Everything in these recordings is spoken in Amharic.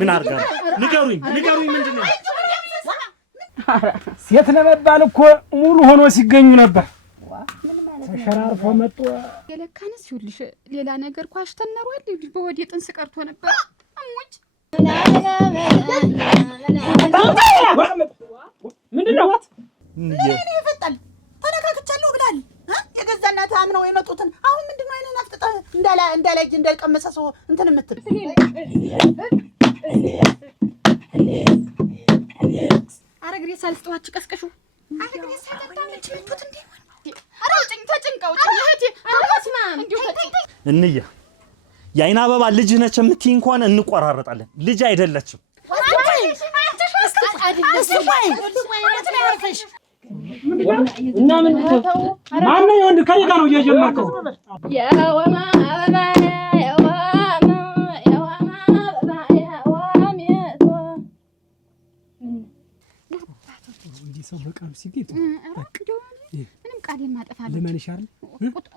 ምን አርጋ ንገሩኝ ምንድነው? ሴት ለመባል እኮ ሙሉ ሆኖ ሲገኙ ነበር። ተሸራርፎ መጥቶ የለካንስ ይኸውልሽ ሌላ ነገር እኮ አሽተነሯል። በወዴ ጥንስ ቀርቶ ነበር። አሙጭ ምንድነው? እኔ ይፈጣል ተነካክቻለሁ ብላል። የገዛ እናትህ አምነው የመጡትን አሁን ምንድነው አይነን አፍጥጠህ እንዳላጅ እንዳልቀመሰ ሰው እንትን የምትል አረግሬ ሳልስጠዋች ቀስቀሹ አረግሬ ሳልጣለች ምንቱት እንዴ አረ ተጭንቀው እህቴ አውስማ እንያ የአይና አበባ ልጅ ነች የምትይ እንኳን እንቆራረጣለን። ልጅ አይደለችም። እና ምን ማነው ወንድ ከኔ ጋር ነው እየጀመርከው? የወማ አበባ ሰው በቃም ሲገጥ ምንም ቃል የማጠፋለ ለማንሻል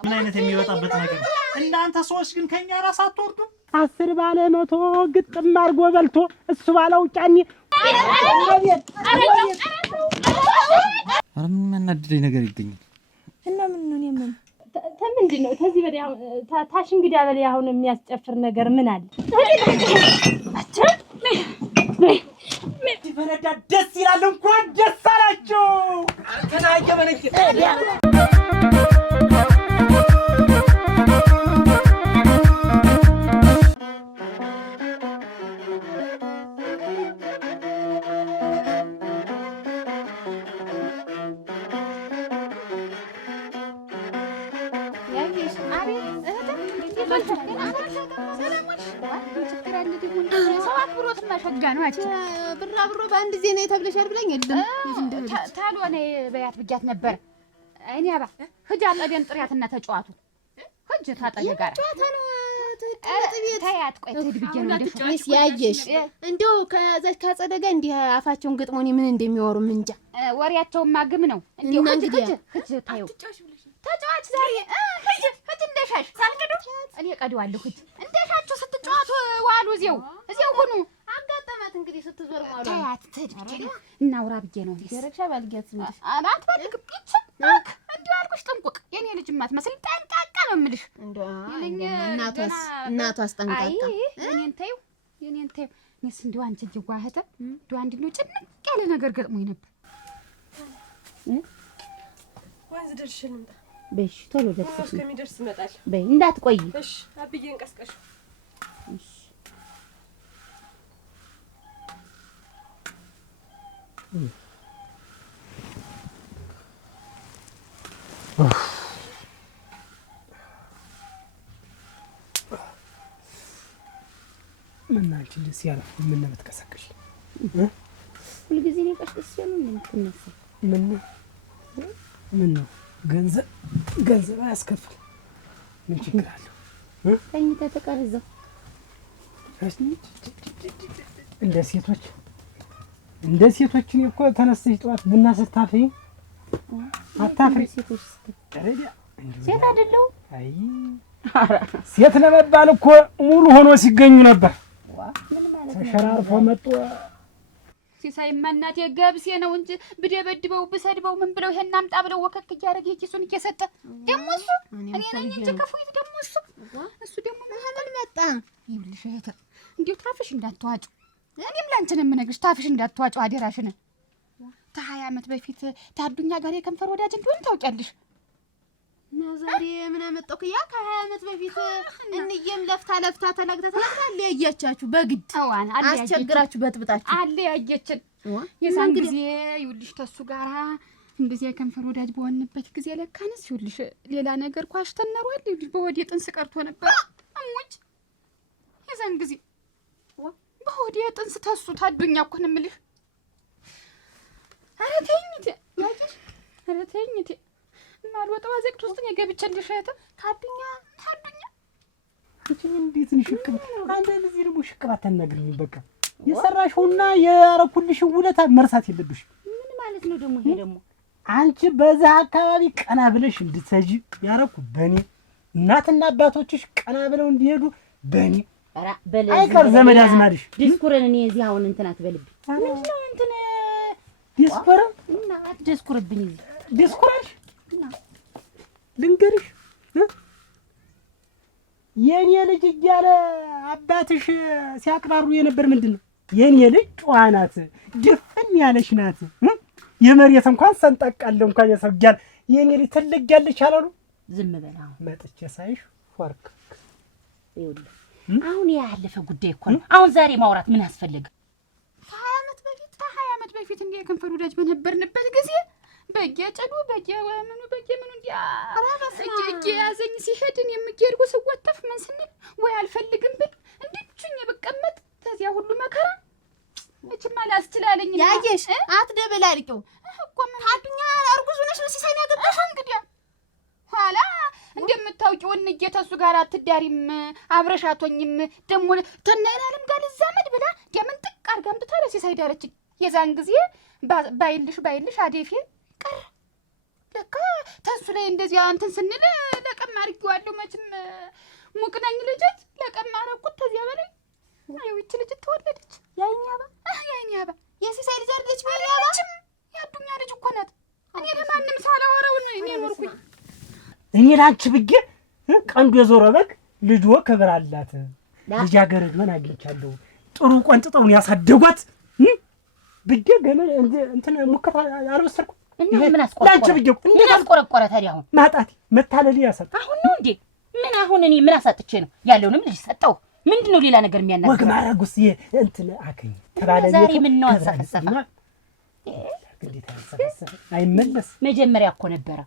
ምን አይነት የሚወጣበት ነገር እናንተ ሰዎች ግን ከኛ ራስ አትወርዱም። 10 ባለ 100 ግጥም አርጎ በልቶ እሱ ባለው ጫኒ አረ ምን ያናድደኝ ነገር ይገኛል እና ምን ነው የምን ምንድነው ከዚህ በላይ ታሽ እንግዲህ በላይ አሁን የሚያስጨፍር ነገር ምን አለ? በረዳ ደስ ይላል። እንኳን ደስ አላችሁ። ተናገ በነክ ብራብሮ በአንድ ዜና የተብለሻል ብለኝ የለም ታሎ ነው በያት ብጃት ነበር። እኔ አባ ሂጅ አጠገን ጥሪያትና ተጫዋቱ ሂጅ ታጠገ ጋር ጨዋታ ነው ታያት ቆይ ትሄድ ብዬ ነው ወይስ ያየሽ እንደው ከዛች ካጸደጋ እንዲህ አፋቸውን ግጥሞኒ ምን እንደሚወሩ ምንጃ ወሬያቸው ማግም ነው እንደው ሂጅ ታዩ ተጫዋች ዛሬ ሂጅ እንደሻሽ ሳልቀዱ እኔ ቀደዋለሁ ሂጅ እንደሻችሁ ስትጫዋቱ ዋሉ እዚያው ሁኑ አጋጠማት እንግዲህ ስትዞር ማውራ ታያት ትሄድ ብዬ እናውራ ብዬ ነው ደረክሻ ባልጊያት ነው አራት ባልግ ቢጭ እንደው አልኩሽ ጥንቁቅ የኔ ልጅ ማትመስል ጠንቃቃ ነው የምልሽ እንደው እናቷስ ጠንቃቃ የኔን ተይው እኔስ እንደው አንቺ ጅዋህተ እንደው አንድ ነው ጭንቅ ያለ ነገር ገጥሞኝ ነበር ወንዝ ደርሼ ልምጣ በሽ ቶሎ ደርሰሽ እስከሚደርስ እመጣለሁ በይ እንዳትቆይ እሺ አብዬን ቀስቀሽ እሺ ምን አንቺ ደስ ያለ ምን ነው የምትቀሰቅሽ? ሁሉ ጊዜ ነው ቀስቀስ ያለው እንደምትነሳ ምን ነው ገንዘብ አያስከፍል ምን ችግር አለው? ተኝተህ ተቀርዘው እንደ ሴቶች ነው እኮ ተነስተሽ ጠዋት ቡና ስታፈይ አታፍሪ። ሴት አይደለሁ። አይ ሴት ለመባል እኮ ሙሉ ሆኖ ሲገኙ ነበር። ምን ማለት ነው? ተሸራርፎ መጥቶ ሲሳይማ እናቴ ገብሴ ነው እንጂ ብደበድበው ብሰድበው ምን ብለው ይሄን አምጣ ብለው ወከክ እያደረገ የኪሱን እየሰጠ ደግሞ እሱ እኔ ነኝ እንጂ ከፉይት ደግሞ እሱ ደግሞ ምን መጣ ይብልሽ እህት እንዴው ታፍሽ እንዳትዋጭ እኔም ላንቺ ነው የምነግርሽ ታፍሽ እንዳትዋጭ አደራሽን ተ20 ዓመት በፊት ታዱኛ ጋር የከንፈር ወዳጅ እንደሆነ ታውቂያለሽ ዛሬ ምን አመጣው ያ ከ20 ዓመት በፊት እንየም ለፍታ ተለግታ ለያያቻችሁ በግድ አስቸግራችሁ በጥብጣችሁ አለያየችን የዛን ጊዜ ይውልሽ ተሱ ጋራ እንደዚህ የከንፈር ወዳጅ በሆንበት ጊዜ ለካንስ ይውልሽ ሌላ ነገር ኳሽተነሯል ይውልሽ በወዴ ጥንስ ቀርቶ ነበር አሙጭ የዛን ጊዜ በወዴ ጥንስ ተሱ ታዱኛ እኮ ነው የምልሽ ኧረ ተኝት ማልወጣው አዘቅት ውስጥ ነው ገብቼልሽ እህት ታዱኛ አንቺ እንዴት ንሽክም አንተ ለዚህ ደግሞ ሽክም አታናግሪኝ በቃ የሰራሽውና ያረኩልሽ ውለታ መርሳት የለብሽ ምን ማለት ነው ደግሞ ይሄ ደግሞ አንቺ በዛ አካባቢ ቀና ብለሽ እንድትሰጂ ያረኩ በኔ እናትና አባቶችሽ ቀና ብለው እንዲሄዱ በኔ ኧረ በለ አይቀር ዘመድ አዝማድሽ ዲስኩርን እኔ እዚህ አሁን እንትን አትበልብኝ። ምንድነው እንትን ዲስኩር እና አትዲስኩርብኝ። ዲስኩራሽ ልንገርሽ የኔ ልጅ እያለ አባትሽ ሲያቅራሩ የነበር ምንድነው? የኔ ልጅ ጨዋ ናት፣ ድፍን ያለሽ ናት። የመሬት እንኳን ሰንጠቃለሁ እንኳን የሰጋል የኔ ልጅ ትልጋለች አላሉ። ዝም በል አሁን መጥቼ ሳይሽ ወርክ ይኸውልህ፣ አሁን ያለፈ ጉዳይ እኮ ነው። አሁን ዛሬ ማውራት ምን አስፈልገ? ከ20 ዓመት በፊት እንደ የከንፈር ወዳጅ በነበርንበት ጊዜ በየጭዱ በየምኑ እንዲያ እጄ ያዘኝ ሲሄድን የምጌርጉ ስወተፍ ምን ስንል ወይ አልፈልግም ብል እንድቹኝ ብቀመጥ ተዚያ ሁሉ መከራ እችማ ላስችላለኝ። ያየሽ አትደበላልቂው እኮ ምን ታዱኛ አርጉዝ ነሽ ነው ሲሳይ ያገባሽ እንግዲህ ኋላ እንደምታውቂው እንጌ ተሱ ጋር አትዳሪም አብረሻቶኝም ደሞ ተናይናለም ጋር ዘመድ ብላ ደምን ጥቅ አርጋም ተታለ ሲሳይ ዳረች። የዛን ጊዜ ባይልሽ አዴፌ ቀረ። ለካ ተሱ ላይ እንደዚህ አንተን ስንል ለቀም አርጊዋለሁ። መቼም ሙቅነኝ ልጅት ለቀም አረኩት። ተዚያ በላይ አይውት ልጅ ተወለደች። ያይኛባ የሲሳይ ልጅ አርገች በያባችም ያዱኛ ልጅ እኮ ናት። እኔ ለማንም ሳላወራው እኔ ኖርኩኝ። እኔ ላንቺ ብዬ ቀንዱ የዞረ በግ ልጅ ክብር አላት። ልጃገረድ ምን አግኝቻለሁ ጥሩ ቆንጥጠውን ያሳደጓት ብዬ ገና እንትን ሙከታ አልወሰድኩም። እና ምን አስቆረቆረ? ላንቺ ብዬ ምን አስቆረቆረ ታዲያ? አሁን ማጣት መታለል ያሰጥ አሁን ነው እንዴ? ምን አሁን እኔ ምን አሳጥቼ ነው? ያለውንም ልጅ ሰጠው። ምንድነው ሌላ ነገር የሚያናግረው? ወግ ማረጉስ እንትን አከኝ ተባለ። ዛሬ ምን ነው አሰፈሰፈ? እንዴት አሰፈሰፈ? አይመለስ መጀመሪያ እኮ ነበረ።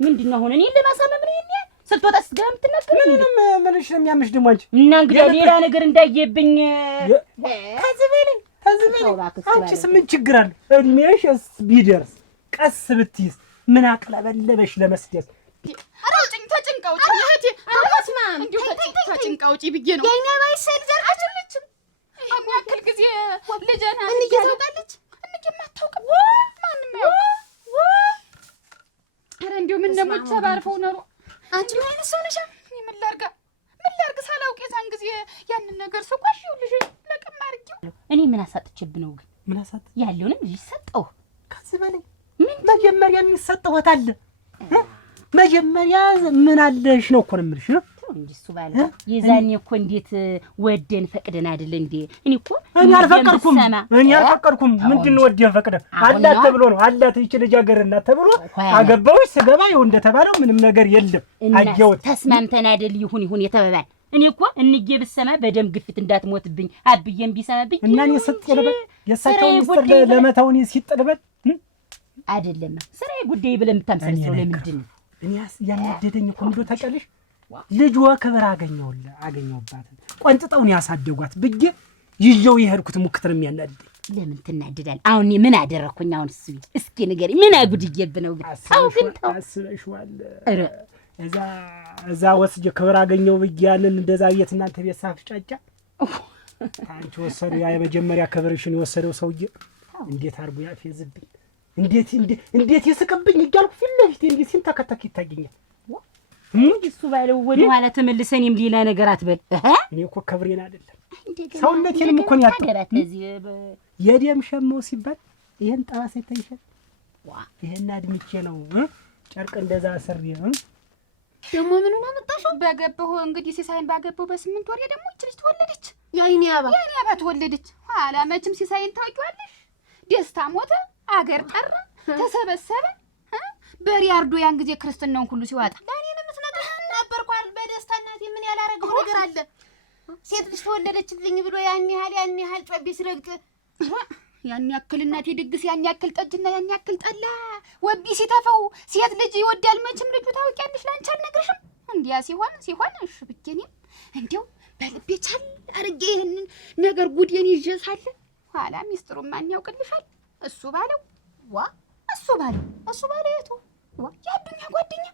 ምንድነው አሁን እኔ ለማሳመም ነው ይሄን ስትወጣ ስትገባ የምትናገር? ምንሽ ነው የሚያምሽ ደግሞ አንቺ? እና እንግዲህ ሌላ ነገር እንዳየብኝ ከዝበለኝ አንቺስ ምን ችግር አለ? እድሜሽስ ቢደርስ ቀስ ብትይዝ ምን አቅለበለበሽ ለመስደስ? አራውጭኝ ተጭንቃውጭ እህቴ አልወስማም እንዴ ተጭንቃውጭ ብዬ ነው የኛ ባይሰል ዘርአችልችም አጓክል ጊዜ ልጅና እንየታውቃለች እንየማታውቅ ማንም ያው አረ እንዴ ምን ነሞች ባርፈው ነው። አንቺ ምን አይነት ሰው ነሽ? ምን ላርጋ ሳላውቅ የዛን ጊዜ ያንን ነገር ስቋሽ ይኸውልሽ ለቀም አድርጊው። እኔ ምን አሳጥቼብህ ነው ግን? ምን አሳጥ ያለውንም ልጅ ሰጠው። ከዚህ በላይ ምን መጀመሪያ የሚሰጠው አለ? መጀመሪያ ምን አለሽ ነው እኮ ነው የምልሽ ነው እንጂ እሱ ባለ የዛኔ እኮ እንዴት ወደን ፈቅደን አይደል እንዴ? እኔ እኮ እኔ አልፈቀድኩም። ምንድነው ወደን ፈቅደን አላት ተብሎ ነው አላት ይች ልጅ አገርና ተብሎ አገባው ስገባ ይሁን እንደተባለው ምንም ነገር የለም። አየው ተስማምተን አይደል ይሁን የተባባል። እኔ እኮ እንጌ ብሰማ በደም ግፊት እንዳትሞትብኝ አብዬም ቢሰማብኝ እና እኔ ስትጥልበት የሳቸው ሚስጥር ለመታውን ሲጥልበት አይደለም ስራዬ ጉዳይ ብለን የምታምሰልሰው ለምንድን ነው? እኔ ያናደደኝ እኮ እንደው ታውቂያለሽ ልጅ ክብር አገኘውባት ቆንጥጠውን ያሳደጓት ብዬ ይዤው የሄድኩት ሙክትር የሚያናድድ። ለምን ትናደዳለህ? አሁን እኔ ምን አደረኩኝ? አሁን እስኪ ንገሪኝ። ምን አጉድዬብህ ነው ግን? አስበሽዋል? እዛ ወስጄ ክብር አገኘው ብዬ ያንን እንደዛ የት እናንተ ቤት ሳፍጫጫ አንቺ ወሰዱ ያ የመጀመሪያ ክብርሽን የወሰደው ሰውዬ እንዴት አድርጎ ያፌዝብኝ እንዴት ይስቅብኝ እያልኩ ፊት ለፊት እንዴት ሲንተከተክ ይታየኛል። እሱ ባለው ወደ ኋላ ተመልሰንም ሌላ ነገር አትበል። እኔ እኮ ክብሬን አይደለም ሰውነቴንም እኮ ነው ያጣሁት። የደም ሸመው ሲባል ይሄን ጠባሳ ይታይሻል። ይሄን አድምቼ ነው ጨርቅ እንደዛ ስር ደግሞ ምኑን አመጣሽው? በገባሁ እንግዲህ ሲሳይን ባገባሁ በ8 ወር ደግሞ እቺ ልጅ ተወለደች። ያይኔ አባ ተወለደች። ኋላ መቼም ሲሳይን ታውቂዋለሽ። ደስታ ሞተ፣ አገር ጠራ፣ ተሰበሰበ። በሬ አርዶ ያን ጊዜ ክርስትናውን ሁሉ ሲዋጣ ለኔን የምትነግር ነበርኩ አይደል? በደስታ እናቴ ምን ያላረገው ነገር አለ? ሴት ልጅ ተወለደችልኝ ብሎ ያን ያህል ጮቤ ሲረግጥ ያን ያክል እናቴ ድግስ ያን ያክል ጠጅና ያን ያክል ጠላ ወቢ ሲተፈው ሴት ልጅ ይወዳል መቼም ልጁ ታውቂያለሽ። ላንቺ አልነግርሽም እንዲያ ሲሆን እሺ ብዬሽ እንዴው በልቤ ቻል አርጌ ይሄንን ነገር ጉዴን ይዤ ሳለ ኋላ ሚስጥሩን ማን ያውቅልሻል? እሱ ባለው የቱ ያዱኛ ጓደኛ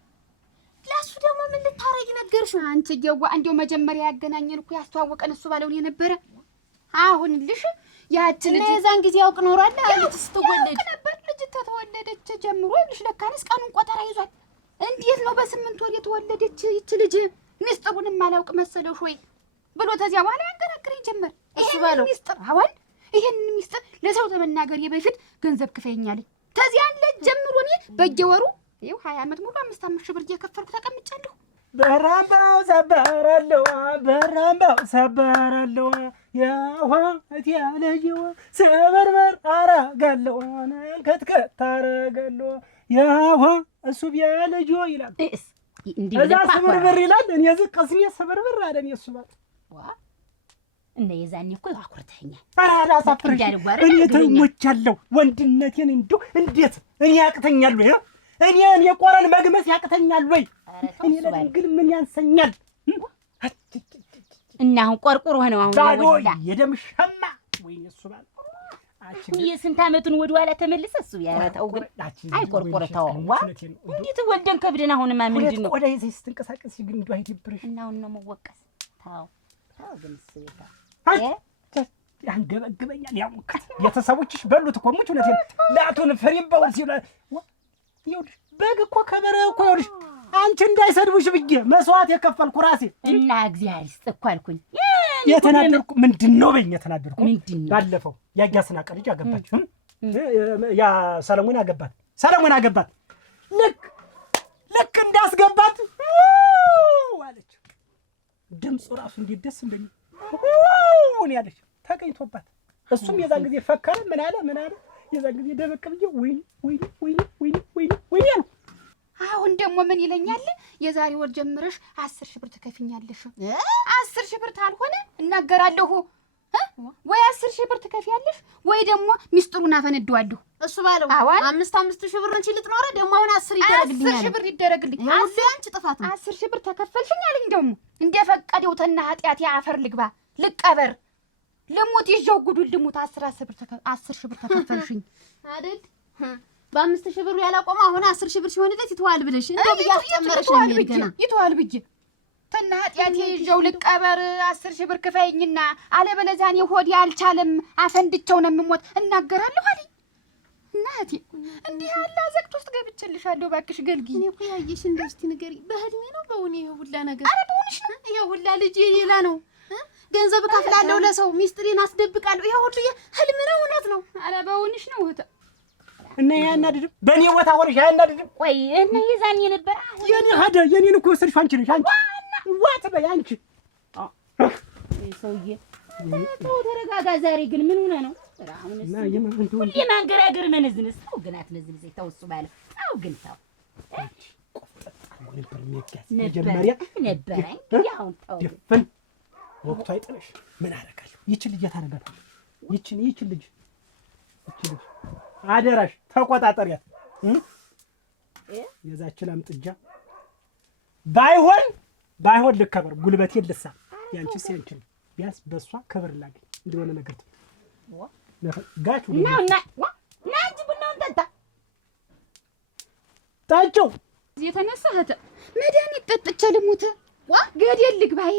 ለሱ ደግሞ ምን ልታረጊ ነገርሽው? አንቺ ጀዋ እንደው መጀመሪያ ያገናኘን እኮ ያስተዋወቀን እሱ ባለው የነበረ አሁን ልሽ ያቺ ልጅ ለዛን ጊዜ ያውቅ ኖሯል። ልጅ ስትወለድ ነበር። ልጅ ተተወለደች ጀምሮ ልሽ ለካንስ ቀኑን ቆጠራ ይዟል። እንዴት ነው በ8 ወር የተወለደች ይች ልጅ? ሚስጥሩንም አላውቅ መሰለሽ ወይ? ብሎ ተዚያ በኋላ ያንገራግረኝ ጀመር። ይሄን ሚስጥር አሁን ይሄን ሚስጥር ለሰው ተመናገር በፊት ገንዘብ ክፈይኛለኝ። ተዚያ ዕለት ጀምሮ እኔ በየወሩ ይኸው 20 ዓመት ሙሉ 5 ሺህ ብር እየከፈልኩ ተቀምጫለሁ። በራምባው ሰበራለሁ በራምባው ሰበራለሁ ያው እቴ ልጅዋ ሰበርበር አረጋለሁ ከትከት አረጋለሁ ያው እሱ ቢያለጆ ይላል እዛ ሰበርበር ይላል። እኔ ዝቅስሜ ሰበርበር አለን የሱ ባጥ እና የዛኔ እኮ አኩርተኸኛል። አራዳ ሳፍረሽ እኔ ተሞቻለሁ። ወንድነቴን እንደው እንዴት እኔ ያቅተኛል ወይ እኔ ቆረን መግመስ ያቅተኛል ወይ? እኔ ለድንግል ምን ያንሰኛል? እና አሁን ቆርቆሮ ነው አሁን ወላ የደም ሸማ ወይ እሱ ባል የስንት ዓመቱን ወደ ኋላ ተመልሰ እሱ ያረታው ግን አይ ቆርቆረታው እንዴት ወልደን ከብደን አሁንማ ምንድን ነው ወደ ይዘህ ስትንቀሳቀስ ግን እንደው አይደብርሽ? እና አሁን ነው መወቀስ ታው ግን ስይታ ያንገበግበኛል። ያሙካት ቤተሰቦችሽ በሉት እኮ ሙች እውነቴን ላቱን ፍሬም በውል ሲሉ ይኸውልሽ በግ እኮ ከበረ እኮ ይኸውልሽ አንቺ እንዳይሰድቡሽ ብዬ መስዋዕት የከፈልኩ ራሴ እና እግዚአብሔር ይስጥ እኮ አልኩኝ። የተናደርኩ ምንድን ነው በእኛ የተናደርኩ ምንድን ነው ባለፈው ያጋስና ቀልጅ አገባች ያ ሰለሞን አገባት ልክ እንዳስገባት አለች። ድምፁ ራሱ እንዴት ደስ እንደኝ ሆነ ያለች ተቀኝቶባት እሱም የዛን ጊዜ ፈከረ ምን አለ የዛን ጊዜ ደበቅ ብዬ ወይ አሁን ደግሞ ምን ይለኛል? የዛሬ ወር ጀምረሽ 10 ሺህ ብር ትከፍኛለሽ። 10 ሺህ ብር ታልሆነ እናገራለሁ ወይ 10 ሺህ ብር ትከፍያለሽ ወይ ደግሞ ሚስጥሩን አፈነደዋለሁ። እሱ ባለው 5 ሺህ ብር እንቺ ልትኖረ ደግሞ አሁን 10 ይደረግልኛል። 10 ሺህ ብር ይደረግልኝ። አንቺ ጥፋት ነው። 10 ሺህ ብር ተከፈልሽኝ አለኝ። ደግሞ እንደፈቀደው ተና ኃጢአት ያፈር ልግባ ልቀበር ልሙት ይዤው ጉዱል ልሙት 10 ሺህ ብር ተከፈልሽኝ አይደል? በ5 ሺህ ብር ያላቆመ አሁን 10 ሺህ ብር ሲሆንለት ይተዋል ብለሽ እንደው ቢያስጨመረሽ ነው የሚገና ይተዋል ብዬ ተና ኃጢአት ይዤው ልቀበር 10 ሺህ ብር ክፈይኝና አለበለዚያ እኔ ሆዴ አልቻለም አፈንድቸው ነው የምሞት እናገራለሁ አለኝ። እናቴ እንዲህ ያለ አዘቅት ውስጥ ገብቼልሻለሁ እባክሽ ገልጊ። እኔ እኮ ያየሽ እንደው እስቲ ንገሪ በህልሜ ነው በእውኔ ይሄ ሁላ ነገር? ኧረ በእውንሽ ነው። ይሄ ሁላ ልጅ ሌላ ነው። ገንዘብ እከፍላለሁ ለሰው ሚስጥሬን አስደብቃለሁ። ይሄ ሁሉ ህልም ነው እውነት ነው? ኧረ በእውንሽ ነው እህት እና ያናድድም በእኔ ቦታ ሆነሽ ያናድድም። ቆይ እና የዛኔ ነበር አሁን የኔ ሀደ የኔን እኮ ወሰድሽው አንቺ ነሽ። አንቺ ዋት በይ አንቺ ሰውዬ ተው ተረጋጋ። ዛሬ ግን ምን ሆነ ነው አሁን? እና የማንተው የማንገራገር መንዝንስ ተው ግን አትነዝንስ። ተው እሱ ባለ ተው ግን ተው ነበር የሚያጋዝ መጀመሪያ ነበር እንግዲህ አሁን ተው ደፈን ወቅቱ አይጥለሽ ምን አደርጋለሁ? ይቺ ልጅ ታረጋታለህ። ይቺ ልጅ አደራሽ ተቆጣጠሪያት። የዛችን አምጥጃ ባይሆን ልከበር ጉልበቴን ልሳ ያንቺስ ያንቺ ነው። ቢያንስ በሷ ክብር ላገኝ እንደሆነ ነገር ጋቹ ነው ናንቺ ቡናውን ጠጪው የተነሳ እህት መድኃኒት ጠጥቼ ልሙት ገደል ልግባይ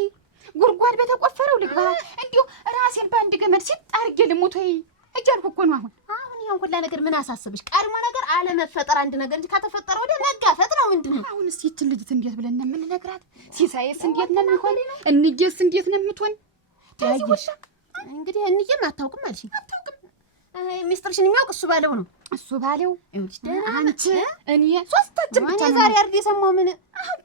ጉድጓድ በተቆፈረው ልግባ እንዲሁ ራሴን በአንድ ገመድ ሲጥ አድርጌ ልሙት ወይ እያልኩ እኮ ነው። አሁን ያን ሁላ ነገር ምን አሳስብሽ? ቀድሞ ነገር አለመፈጠር አንድ ነገር እንጂ ከተፈጠረ ወደ መጋፈጥ ነው። ምንድን ነው አሁንስ ይህች ልጅት እንዴት ብለን ነው የምንነግራት? ሲሳይስ እንዴት ነው የሚሆን? እንዬስ እንዴት ነው የምትሆን? ታይሽ እንግዲህ እንዬም አታውቅም አልሽኝ። አታውቅም ሚስጥርሽን የሚያውቅ እሱ ባለው ነው። እሱ ባለው አንቺ እኔ ሶስታችን ብቻ ዛሬ አርድ የሰማው ምን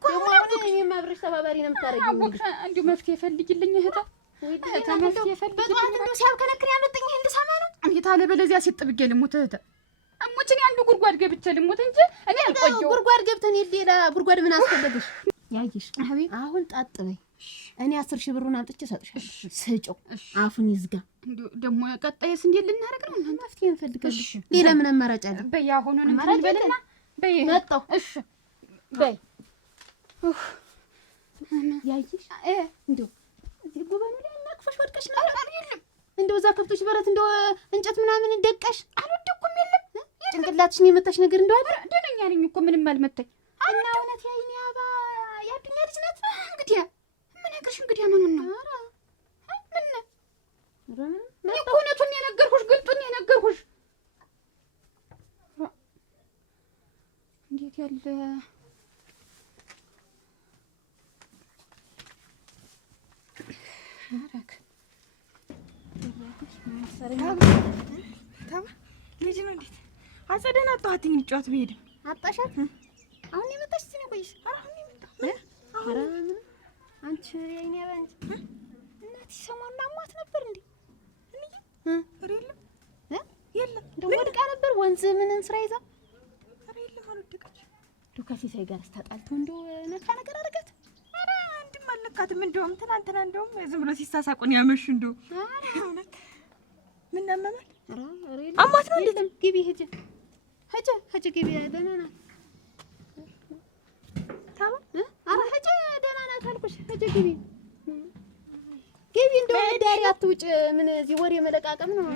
ደግሞ እኔም አብረሽ ተባባሪ ነው የምታረጊው። እንዲሁ መፍትሄ ፈልጊልኝ እህታ መፍትሄ ፈልጊልኝ። በጠዋት እንደው ሲያብከነክን ያመጣኝ ይሄን ልሰማ ነው። እንዴት አለበለዚያ ሲጥብጌ ልሙት እህታ እሙችን አንዱ ጉድጓድ ገብቼ ልሙት እንጂ እኔ አልቆየው። ጉድጓድ ገብተን ሌላ ጉድጓድ ምን አስፈለገሽ? ያይሽ አሁን ጣጥ በይ። እኔ 10 ሺህ ብሩን አምጥቼ እሰጥሻለሁ። ስጪው አፉን ይዝጋ። እንዴ ደግሞ ቀጣይስ እንዴት ልናደርግ ነው? እናንተ መፍትሄ እንፈልጋለን። ሌላ ምን አማራጭ አለ? በይ አሁኑን እንትን በልና በይ መጣሁ። እሺ በይ ያይሽ እንደው እዚህ ጉበኑ ላይ እናቅፈሽ ወድቀሽ ነው አይደል? እንደው እዛ ከብቶች በረት እንደው እንጨት ምናምን እንደቀሽ አልወደኩም። የለም ጭንቅላትሽን የመታሽ ነገር እንደው አይደል? ደነኛ ነኝ እኮ ምንም አልመታኝ። እና እውነት ያይኔ አባ ያዱኛ ልጅ ናት። እንግዲህ የምነግርሽ እንግዲህ ምኑን ነው? ምን እኮ እውነቱን የነገርኩሽ ግልጡን የነገርኩሽ። እንዴት ያለ ታማ ልጅ ነው እንዴት አጸደና አጣኋትኝ ልጫወት ብሄድም አጣሻት አሁን የመጣሽ ሲነ ቆይሽ አሁን የመጣ ኧረ ምን አንቺ የኔ ባንቺ እናት ሰሞኑን አሟት ነበር እንዴ የለም ወድቃ ነበር ወንዝ ምን ስራ ይዛ የለም አልወደቀች ዱከሲሳይ ጋር ተጣልቶ እንደው ነካ ነገር አደረጋት ኧረ አንድም አልነካትም እንደውም ትናንትና እንደውም ዝም ብሎ ሲሳሳቁን ያመሹ እንደው ምን አመማል አሟት ነው እንዴ ግቢ ሂጂ ግቢ ደህና ናት ታማ ኧረ ሂጂ ደህና ናት አልኩሽ ሂጂ ግቢ እንደው ዳሪ አትውጭ ምን እዚህ ወሬ መለቃቀም ነው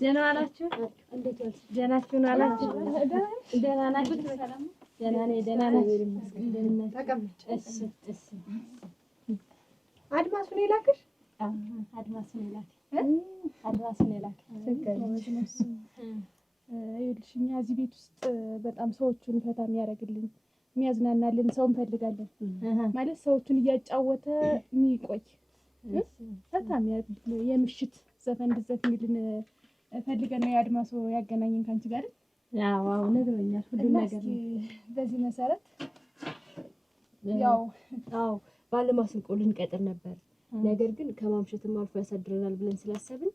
ደህና ዋላችሁ? እንዴት ዋልሽ? ደህናችሁን ዋላችሁ? ደህና ናችሁ? ሰላም ደህና ነኝ። ደህና ናችሁ? ተቀመጭ። እሺ። አድማሱን የላክሽ? አድማሱን የላክ ይኸውልሽ እኛ እዚህ ቤት ውስጥ በጣም ሰዎቹን ፈታ የሚያደርግልን የሚያዝናናልን ሰው እንፈልጋለን። ማለት ሰዎቹን እያጫወተ የሚቆይ ፈታ የሚያደርግልን የምሽት ዘፈን እንድትዘፍኝልን ፈልገን ነው የአድማሱ ያገናኘን ካንቺ ጋር። አዎ ነግሮኛል ሁሉም ነገር ነው። በዚህ መሰረት አዎ ባለማስንቆ ልንቀጥር ነበር። ነገር ግን ከማምሸትም አልፎ ያሳድረናል ብለን ስላሰብን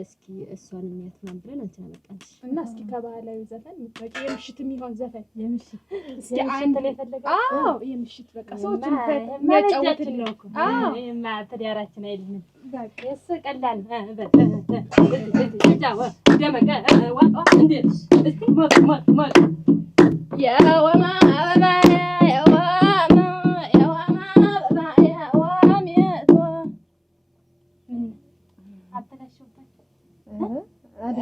እስኪ እሷን የሚያትማን ብለን አንቺን አመጣንሽ እና እስኪ ከባህላዊ ዘፈን በቃ የምሽት የሚሆን ዘፈን እስኪ አንድ ላይ ፈለገ። አዎ የምሽት በቃ ሰዎችን የሚያጫውትን ነው እኮ። አዎ ትዳራችን አይደለም በቃ ቀላል ደመቀ ዋጣ እንዴት እስኪ ሞት የወማ አበባ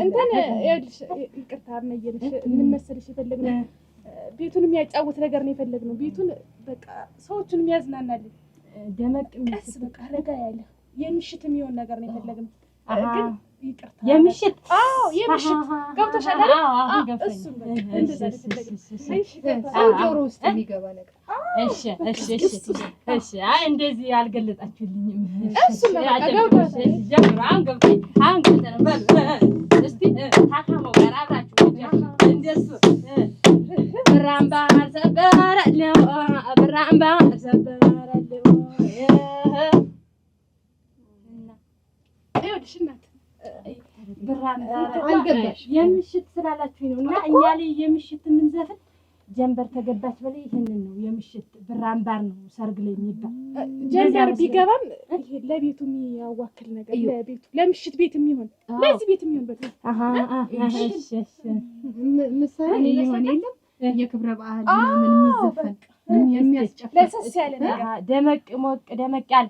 እንትን ይኸውልሽ ይቅርታ አርነየልሽ ምን መሰለሽ የፈለግነው ቤቱን የሚያጫውት ነገር ነው የፈለግነው። ቤቱን በቃ ሰዎችን የሚያዝናናልን ደመቅ ቀስ በቃ ረጋ ያለ የምሽት የሚሆን ነገር ነው የፈለግነው። ግን ይቅርታ የምሽት የምሽት ገብቶሻል አይደል? እሱ እንደዛ ጆሮ ውስጥ የሚገባ ነገር። እሺ አይ እንደዚህ አልገለጣችሁልኝም። እሱ በቃ ገብቶሻል። ጀምሮ አሁን ገብተን በል እስቲ ታካማው ጋር አብራችሁ እንደሱ ብራምባ ሰበረለው ብራምባ ሰበረለው እና ይኸውልሽ እናት ብራምባ አልገባሽ የምሽት ስላላችሁኝ ነው። እና እኛ ላይ የምሽት የምንዘፍን ጀንበር ተገባች በላይ ይሄንን ነው የምሽት ብራምባር ነው ሰርግ ላይ የሚባል ጀንበር ቢገባም ይሄ ለቤቱ የሚያዋክል ነገር ለቤቱ ለምሽት ቤት የሚሆን ለዚህ ቤት የሚሆን በቃ እሺ ምሳሌ ይሆን የለም የክብረ በዓል ምናምን የሚዘፈን የሚያስጨፍር ለሰስ ያለ ነገር ደመቅ ሞቅ ደመቅ ያለ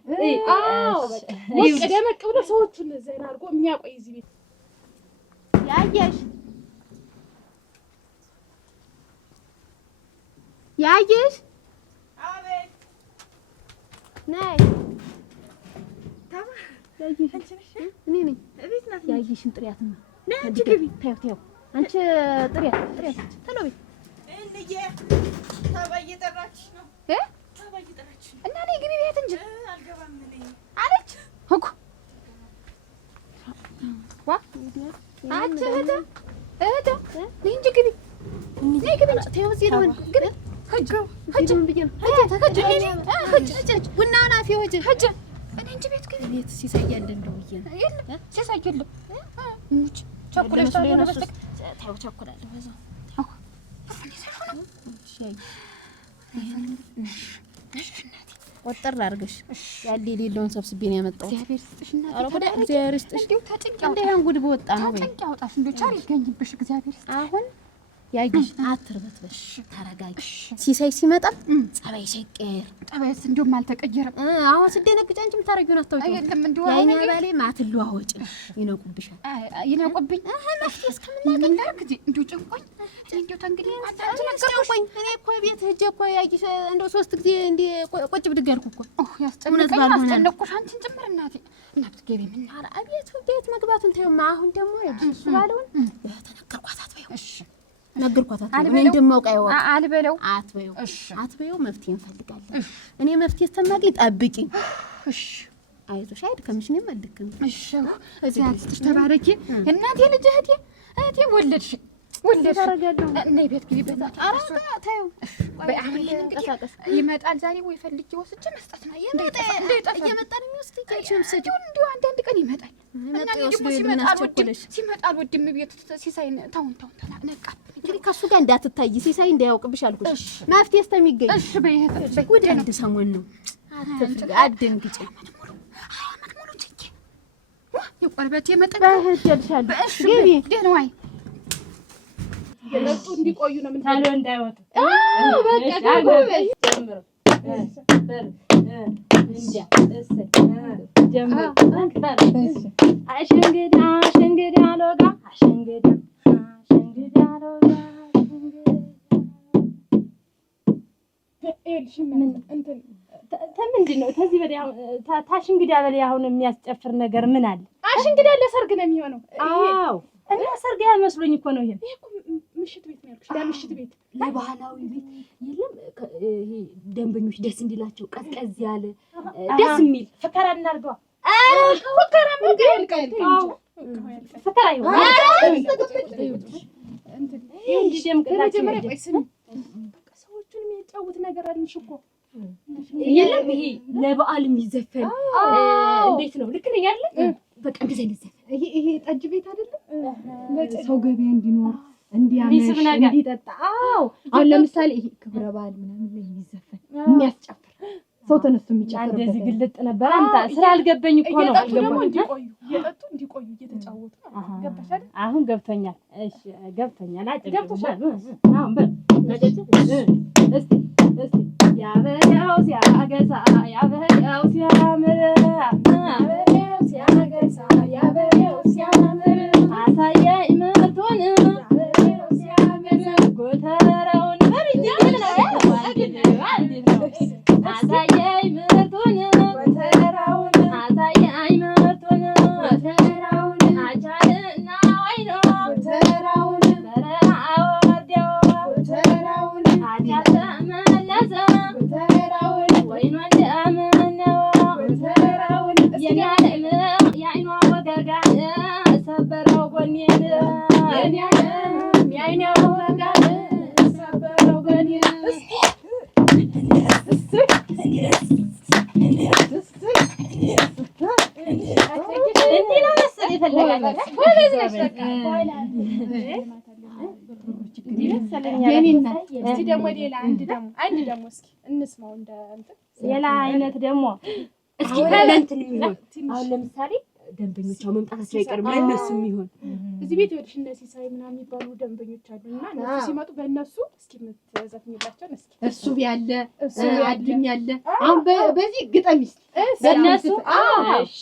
ሞቅ ደመቅ ብሎ ሰዎቹን ዘና አድርጎ የሚያቆይ እዚህ ቤት ያየሽ አቤት ነይ ታማ ያየሽ እኔ ነኝ እቤት ናት ያየሽን ጥሪያት ነው ነይ አንቺ ግቢ ታዩ አንቺ ጥሪያት ተሎ ቤት እንዬ ታባይ ጠራችሽ ነው ታባይ ጠራችሽ እና ነይ ግቢ ቤት እንጂ አልገባም ነኝ አለች እኮ ዋ አንቺ እህት ነይ እንጂ ግቢ ነይ ግቢ እንጂ ታዩ እዚህ ነው ግቢ ሂጅ ብዬሽ ነው ሂጅ ቡናውን አፍዪ ሂጅ እኔ እንጂ ቤት ግቢ ቤት ሲሳይ ያለ እንደው ብዬሽ ነው የለም ሲሳይ የለም ሙች ቸኩለሽ ታዲያ ነው በስተቀር ታዩ ቸኩላለሁ በዛው ወጥር አድርገሽ ያለ የሌለውን ሰብስቤ ነው ያመጣሁት። እግዚአብሔር ይስጥሽ እናቴ። ኧረ ወደ እግዚአብሔር ይስጥሽ። እንደው ታጭንቂ እንደያን ጉድ በወጣ ነው ወይ ታጭንቂ አውጣሽ እንደው ቻሪ ይገኝብሽ እግዚአብሔር ይስጥሽ። አሁን ያይሽ አትርበትበሽ ተረጋጊ። ሲሳይ ሲመጣ ጸባይ ሳይቀየር ጸባይስ እንደውም አልተቀየረም። አሁን ስደነግጭ አንቺም ታረጊውን አታውቂው አይደለም እንደው ያይኔ ባሌ ማትለዋወጭ ይነቁብሻል። ይነቁብኝ መፍትሄ እስከምናገኝ አርግጂ እንደው ጭንቆኝ እንደው ተንግዲህ ጨንቆኝ እኔ እኮ ቤት ሂጅ እኮ ያይሽ እንደው 3 ጊዜ እንደ ቁጭ ብድግ ያልኩ እኮ ያስጨነቀኝ አስጨነቅኩሽ አንቺን ጭምር እናቴ እና ብትገቢ ምን ኧረ አቤት ቤት መግባቱን ተይውማ። አሁን ደግሞ እሱ ባለውን ተነከርኳት አትበይው እሺ ነገርኳት። እኔ እንደማውቅ አይወቅ አልበለው አትበይው። መፍትሄ እንፈልጋለን። እኔ መፍትሄ እስከማገኝ ጠብቂኝ። እሺ አይዞሽ፣ አይድከምሽ፣ እኔም አልደከም። እሺ እዚህ አትስጥሽ። ተባረኪ እናቴ ልጅ እህቴ ወለድሽ ታረጋለሁ። እኔ ቤት ግቢ በዛት አራታ ታዩ ይመጣል ዛሬ ወይ ፈልጌ ወስጄ መስጠት ነው። እየመጣ ነው የሚወስድ እንዲሁ አንዳንድ ቀን ይመጣል። ሲመጣ አልወድም ቤት ሲሳይን ተውን ነቃ። እንግዲህ ከእሱ ጋር እንዳትታይ ሲሳይ እንዳያውቅብሽ አልኩሽ። መፍትሄ እስከሚገኝ እሺ በይሄት ወደ አንድ ሰሞን ነው። አትደንግጪ። የቆርበት የመጠን በህትልሻለሁ። ግቢ ደህና ዋይ የመጡ እንዲቆዩ ነው። ምን ታሎ እንዳይወጡ በቃ ጎበዝ ጀምሮ ጀምሮ አሸንግዳ ሎጋ አሸንግዳ ሎጋ ምንድን ነው? ከዚህ በላይ ታሽንግዳ በላይ አሁን የሚያስጨፍር ነገር ምን አለ? አሽንግዳ ለሰርግ ነው የሚሆነው። አዎ እና ሰርግ ያመስሉኝ እኮ ነው። ይሄ ምሽት ቤት ነው ያልኩሽ። ለምሽት ቤት ለባህላዊ ቤት የለም። ይሄ ደንበኞች ደስ እንዲላቸው ቀዝቀዝ ያለ ደስ የሚል ፍከራ እናድርገዋ። ፍከራ ምን ይልቀል? ፍከራ ይሆናል። እንዴ ለመጀመሪያ ቆይ ስሚ፣ ሰዎቹን የሚያጫውት ነገር አለሽ እኮ የለም። ይሄ ለበዓል የሚዘፈን እንዴት ነው? ልክ ነኝ አይደል? በቃ እንደዚህ አይነት ዘፈን ይሄ ጠጅ ቤት አይደለም። ሰው ገበያ እንዲኖር እንዲያመሽ እንዲጠጣ። አዎ አሁን ለምሳሌ ይሄ ክብረ በዓል ምናምን ላይ የሚዘፈን የሚያስጨፍር ሰው ተነስቶ የሚጨፍር እንደዚህ ግልጥ ነበር። አንተ ስላልገበኝ እኮ ነው። እየጠጡ እንዲቆዩ እየተጫወቱ ገባሽ አይደል? አሁን ገብቶኛል። እሺ ገብቶኛል። ገብቶሻል? አሁን በል እስቲ ያበለው ሲያገሳ ያበለው ሲያምር ያበለው ሲያገሳ ያበለው ሲያምር አሳየኝ ምርቱን ያበለው ሲያምር ጎተራውን በርጅ ነው አሳየኝ ምርቱን ጎተራውን አሳየኝ ምርቱን ጎተራውን አቻልና ወይኖ ጎተራውን በረሃው ወርደው ጎተራውን አቻተ መለሰ ጎተራውን ወይኖ እንደምነው ጎተራውን የኔ የአይኗ ወጋጋን ሰበረው ጎኔን የኔ የአይኗ ወጋጋን ሰበረው ጎኔን እንዲህ ነው መሰል ይፈልጋል። እስኪ ደግሞ ሌላ አንድ ደግሞ እስኪ እንስማው። እንደ እንትን ሌላ አይነት ደግሞ እስኪ ለእንትን የሚሆን አሁን ለምሳሌ ደንበኞቿ መምጣታቸው አይቀርም። ለእነሱ የሚሆን እዚህ ቤት ይኸውልሽ እነ ሲሳይ ምናምን የሚባሉ ደንበኞች አሉና እነሱ ሲመጡ በእነሱ እስኪ የምትዘፍኝላቸው እስኪ እሱ ያለ አድኝ ያለ አሁን በዚህ ግጠም ይስጥ በእነሱ እሺ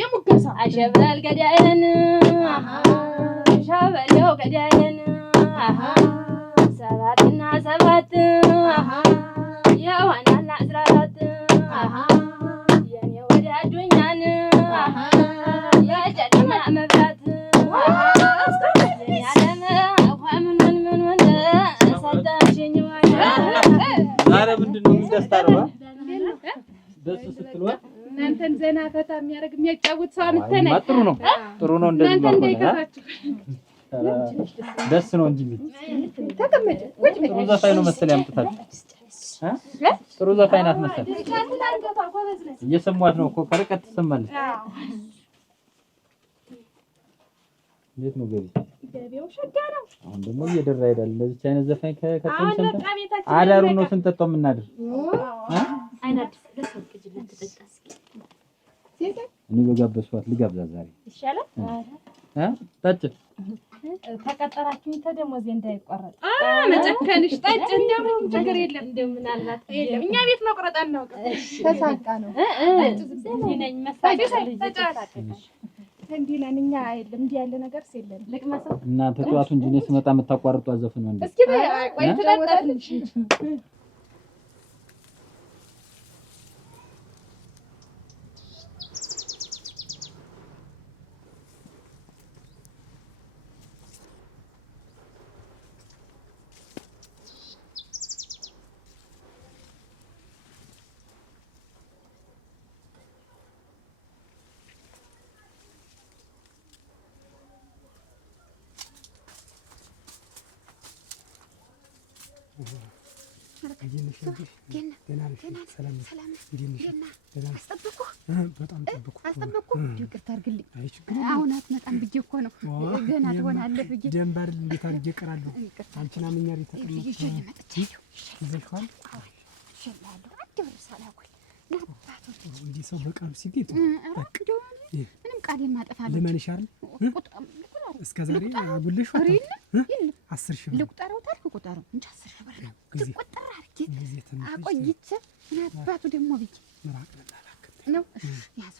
የሙገሳ አሸበል ገዳይን ሸበለው ገዳይን ሰባትና ሰባት የዋናና 14 የኔ ወዳጆኛን የጨለማ መብራት ያለም ምኑን ሰጣሽኝ ዛሬ ምንድን ነው የሚደስታረው? ደስ ስትሉ እናንተን ዘና ፈታ የሚያደርግ የሚያጫውት ሰው አምጥተናል። ጥሩ ነው። እንደዚህ ነው ደስ ነው እንጂ ተቀመጭ። ጥሩ ዘፋኝ ነው መሰል ያምጥታችሁ። ጥሩ ዘፋኝ ናት መሰል እየሰማት ነው እኮ ከርቀት ትሰማለች። እንዴት ነው ገቢው ሸጋ ነው። አሁን ደግሞ እየደራ ይሄዳል። እንደዚህ አይነት ዘፋኝ ከከተም አዳሩ ነው ስንጠጣው የምናድር አይናድስ ለሰቅጅለት ተጠጣስ እኔ በጋበስኳት ልጋብዛ ዛሬ ይሻላል። ጠጭ ተቀጠራችሁኝ ተደሞዜ እንዳይቆረጥ መጨከንሽ ጠጭ እንደው ችግር የለም። እንደው ምን አላት የለም እኛ ቤት መቁረጥ አናውቅም። ተሳቃ ነው ነኝ መሳቀቅ እንዲህ ነን እኛ። የለም እንዲህ ያለ ነገርስ የለም። ልቅመሰው እናንተ ተዋቱ እንጂ እኔ ስመጣ የምታቋርጡ አዘፍን ወንድ እስኪ ቆይ ትጠጣልሽ በጣም ጠብቁ። ይቅርታ አድርግልኝ። አሁን አትመጣም ብዬ እኮ ነው። ገና ትሆናለህ ብዬ ደንባር እንዴት አድርጌ እቀራለሁ? አንቺን አመኛሪ ተቀመጥ ይዘሽዋል። እንዲህ ሰው በቃሉ ሲጌጥ ምንም ቃሌን ማጠፋለሁ። ልመንሽ አይደል? እስከ ዛሬ አጉልሽ 10 ሺህ ልቁጠረው ታልክ ቁጠረው እንጂ 10 ሺህ ብር ነው። ትቆጠራ አርጌ አቆይቼ ምን አባቱ ደግሞ ብዬ ምራቅ ነው። እሺ ያዝ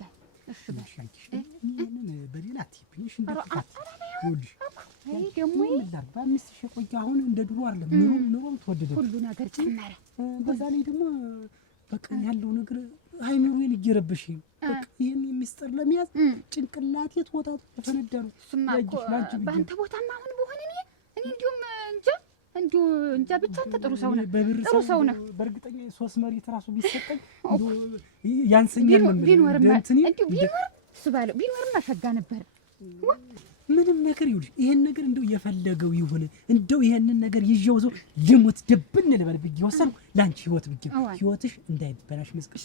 ባይ እሺ ባይ በሌላ ቲፕሽ እንደታውልሽ አይ ደግሞ በ5 ሺህ ቆይ አሁን እንደ ድሮ አይደለም። ኑሮም ተወደደ፣ ሁሉ ነገር ጨመረ። በዛ ላይ ደግሞ በቃ ያለው ነገር አይኑሩን እየረበሽኝ በቃ ይሄን የሚስጥር ለሚያዝ ጭንቅላቴ ተወጣጡ ተፈነዳ ነው። እሱማ እኮ በአንተ ቦታማ አሁን በሆነ እኔ እንጃ ብቻ አንተ ጥሩ ሰው ነህ፣ ጥሩ ሰው ነህ። በእርግጠኛ 3 መሬት ራሱ ቢሰጠኝ ያንሰኛል። ቢኖርማ እንዲሁ ቢኖር እሱ ባለው ቢኖርማ ሸጋ ነበር። ምንም ነገር ይሁን ይሄን ነገር እንደው የፈለገው ይሁን እንደው ይሄንን ነገር ይዤው ዘው ልሙት ደብን ልበል ብዬ ወሰንኩ። ላንቺ ህይወት ብዬ ህይወትሽ እንዳይበላሽ መስቀሽ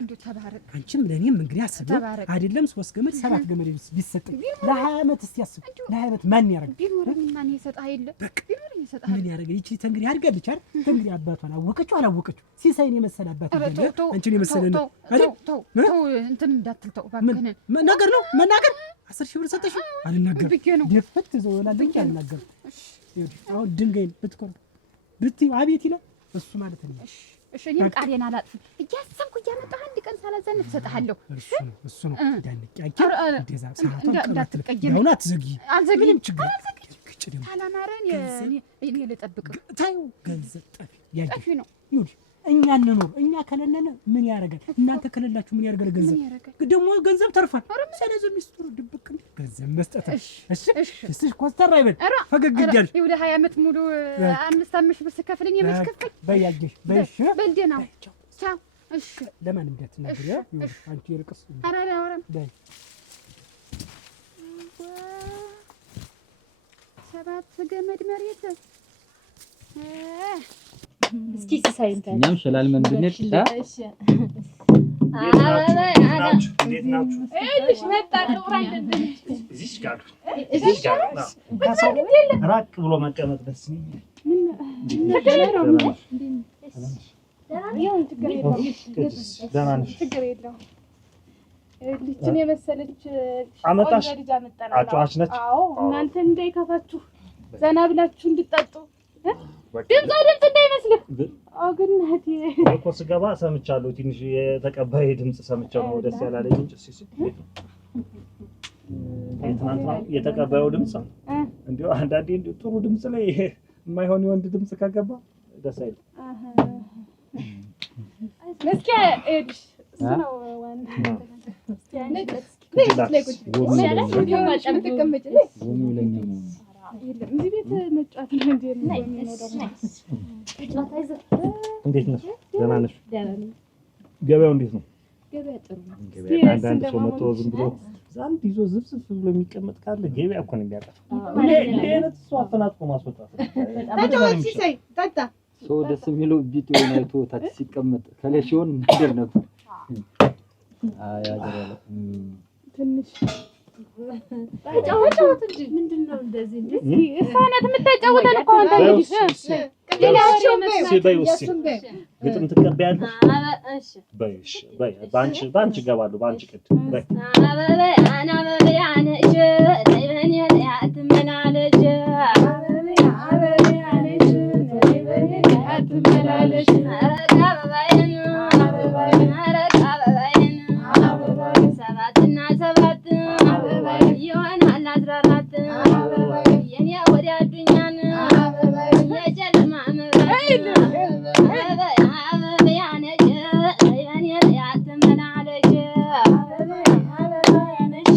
እንደው ተባረክ። አንቺም ለኔም እንግዲህ አስበው አይደለም 3 ገመድ 7 ገመድ ቢሰጠኝ ለ20 ዓመት እስቲ አስብ። ለ20 ዓመት ማን ያረጋል? ቢኖርም ማን ይሰጣል? አይደለ ቢኖርም ይሰጣል። ምን ያረጋል? ይቺ ተንግሪ አድርጋለች አይደል? ተንግሪ አባቷን አወቀችው አላወቀችው ሲሳይን የመሰለ አባት አይደል? አንቺን የመሰለ ነው አይደል? ተው እንትን እንዳትልተው ባከነ መናገር ነው መናገር 10 ሺህ ብር ሰጠሽ አልናገር ደፍት ዘወላልኝ አልናገር። አሁን ድንጋይ ብትቆርጥ ብትይ አቤት ይላል እሱ ማለት ነው። እሺ እኔም ቃሌን አላጥፍም። እያሰብኩ እያመጣሁ አንድ ቀን ሳላዘንፍ እሰጥሃለሁ። እሱ ነው ዳንቂያቂ እንደዛ ሰዓቱን እንዳትቀየም ነው። አትዘጊ አልዘግይም ችግር ታላማረን እኔ ልጠብቅ። ታዩ ገንዘብ ጠፊ ነው ይሁን። እኛ እንኖር እኛ ከሌለን ምን ያደርጋል? እናንተ ከሌላችሁ ምን ያደርጋል? ገንዘብ ደግሞ ገንዘብ ተርፋል። ስለዚህ ሚስጥሩ ድብቅ ገንዘብ መስጠት። እሺ ኮስተር አይበል ፈገግ ይላል። ይኸው ለ20 ዓመት ሙሉ 5 ብር ስከፍልኝ የመስከፍል በያየሽ በይሽ በልደና ቻው። እሺ ለማን እንዳትናገር ይሁን። አንቺ ይርቅስ አራራ ወራም በይ 7 ገመድ መሬት እስኪ ሲሳይንታ እኛም ሸላል መንብነት እሺ እንዴት ናችሁ? እሺ መጣሁ ራንደ እዚህ ጋር ራቅ ብሎ መቀመጥ ደስ ይላል። ችግር የለውም። ልጅን የመሰለች አመጣሽ ልጅ አመጣናል። አጫዋች ነች። አዎ እናንተ እንዳይከፋችሁ ዘና ብላችሁ እንድጠጡ ድምፅ እንዳይመስልህ። ግን እህቴ እኮ ስገባ ሰምቻለሁ። ትንሽ የተቀባይ ድምጽ ሰምቻለሁ ነው ደስ ያላለኝ እንጂ እሺ ትናንትና የተቀባዩ ድምጽ እንዴው አንዳንዴ ጥሩ ድምጽ ላይ የማይሆን የወንድ ድምጽ ከገባ ደስ አይልም። እስኪ እድሽ ነው ዋና እዚህ ቤት መጫወት ነው እንዴ? እንዴት ነሽ? ደህና ነሽ? ገበያው እንዴት ነው? ገበያ ጥሩ ነው። አንዳንድ ሰው መጥቶ ዝም ብሎ ዛንት ይዞ ዝብዝብ ብሎ የሚቀመጥ ካለ ገበያ እኮ ነው የሚያጠፋው። እንዴ አይነት ሰው አፈናጥቆ ማስወጣት ታዲያ ሲሳይ ታታ ሰው ደስ የሚለው ቪዲዮ አይቶ ታች ሲቀመጥ ከለሽውን ነገር ነበር። ያገራለ ትንሽ ተጫወት እንጂ ምንድነው እንደዚህ እንዴ? እሷነት የምትጫወተው እኮ አንተ ልጅ ሌላቸው ግጥም ትቀበያለሽ? እሺ በይ ባንቺ ገባለሁ ባንቺ ቅድ በይ አና በያነ እጄ ዘይበኔ ያትመናለሽ አበበ ያለሽ ዘይበኔ ያትመናለሽ አረጋ በባይን አረጋ በባይን ሰባትና ሰባት ይሆናል 14 የኔ ወዲያ ዱኛን የጨለማ መብራት አበበ ያነች የኔ ያትመናለች አበበ ያነች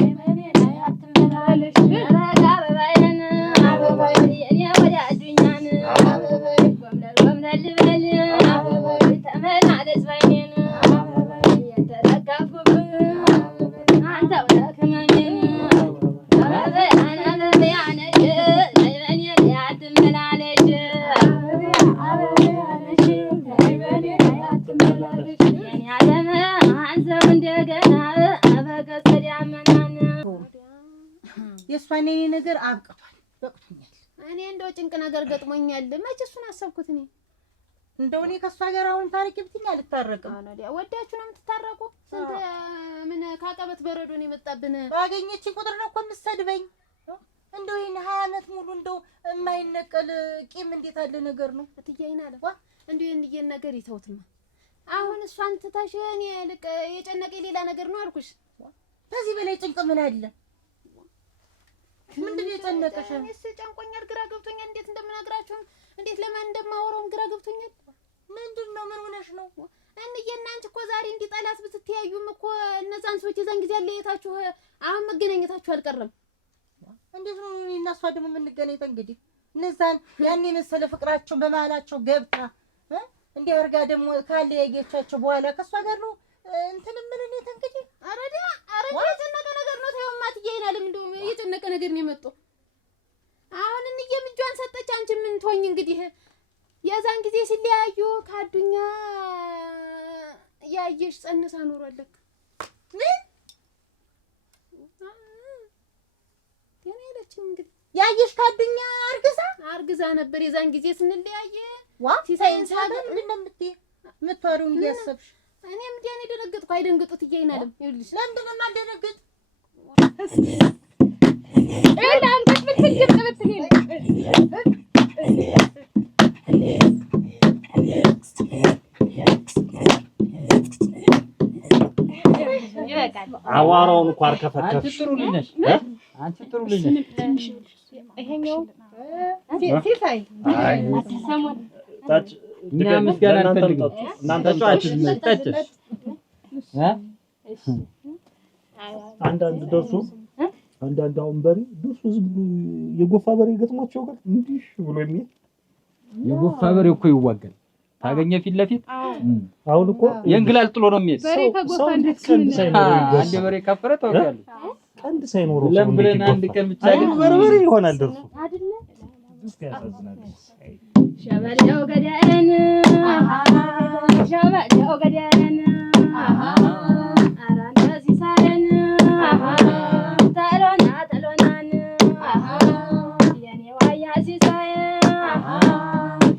የኔ ያትመናለች ረጋ በባይን የኔ ወዲያ ዱኛን ጎምለል ጎምለል በል የኔ ዓለም አንዘው እንደገና አበቀሰድ ያመናን የእሷን የኔ ነገር አብቅቷል፣ በቅቶኛል። እኔ እንደው ጭንቅ ነገር ገጥሞኛል። መቼ እሱን አሰብኩት እኔ እንደው እኔ ከእሷ ጋር አሁን ታሪክ ብትኝ አልታረቅም። ወዳችሁ ነው የምትታረቁ? ስንት ምን ካቀበት በረዶ ነው የመጣብን። ባገኘችኝ ቁጥር ነው እኮ የምትሰድበኝ። እንደው ይሄን 20 ዓመት ሙሉ እንደው የማይነቀል ቂም እንዴት አለ ነገር ነው እትዬን አለ እንደው ይሄን ነገር ይተውትማ። አሁን እሷን ትተሽ እኔ ልቅ የጨነቀኝ ሌላ ነገር ነው አልኩሽ። ከዚህ በላይ ጭንቅ ምን አለ? ምንድን ነው የጨነቀሽ? እኔስ ጨንቆኛል፣ ግራ ገብቶኛል። እንዴት እንደምነግራችሁ እንዴት ለማን እንደማወራው ግራ ገብቶኛል። ምንድነው? ምን ሆነሽ ነው? እንዴና አንቺ እኮ ዛሬ እንዲህ ጠላት ብትተያዩም እኮ እነዛን ሰዎች የዛን ጊዜ ያለየታችሁ አሁን መገናኘታችሁ አልቀረም። እንዴት ነው እኔና እሷ ደግሞ የምንገናኘው? እንግዲህ እነዛን ያን የመሰለ ፍቅራቸው በመሀላቸው ገብታ እንዲህ አድርጋ ደግሞ ካለያየቻቸው በኋላ ከእሷ ጋር ነው እንትን ምን እኔ እንግዲህ አረዳ የጨነቀ ነገር ነው። ተይው ማትዬ ይላልም እንደው የጨነቀ ነገር ነው የመጣው። አሁን እንየም እጇን ሰጠች። አንቺ ምን ትሆኝ እንግዲህ የዛን ጊዜ ሲለያዩ ካዱኛ ያየሽ ጸንሳ ኖሯለክ ምን ያለችኝ እንግዲህ ያየሽ ካዱኛ አርግዛ ነበር የዛን ጊዜ ስንለያየ። ሲሳይን ሳለ ምንድን ነው የምትወሪውን እያሰብሽ? እኔም እንዲህ እኔ ደነገጥኩ። አይደንግጡት እያይናለም ይኸውልሽ። ለምንድን ነው የማልደነግጥ? አንተስ ብትግጥ ብትል አዋራውን እንኳን አርከፈከፍሽ። አንቺ ጥሩ ልጅ ነሽ። አንቺ ጥሩ ልጅ ነሽ። ይሄኛው ሲሳይ ሰሞን ታች እኛ ምስጋና እንፈልጋለን። እናንተ ጠጭ አንዳንድ ደርሶ አንዳንድ አሁን በሬ ደርሶ ዝም ብሎ የጎፋ በሬ ገጥሟቸው ጋር እንዲህ ብሎ የሚል የጎፋ በሬ እኮ ይዋጋል። ታገኘ ፊት ለፊት አሁን እኮ የእንግላል ጥሎ ነው የሚሄድ። ሰው እንዴት ቀንድ ሳይኖረው አንድ በሬ ካፈረ ታውቃለህ። ቀንድ ሳይኖረው ለምን ብለን አንድ ቀን ብቻ ግን በርበሬ ይሆናል ደርሶ አይደለ? እስኪ ያሳዝናል። ሸበለው ገዳን ሸበለው ገዳን አራንተ ሲሳረን ተሎና ተሎናን የኔ ዋያ ሲሳይ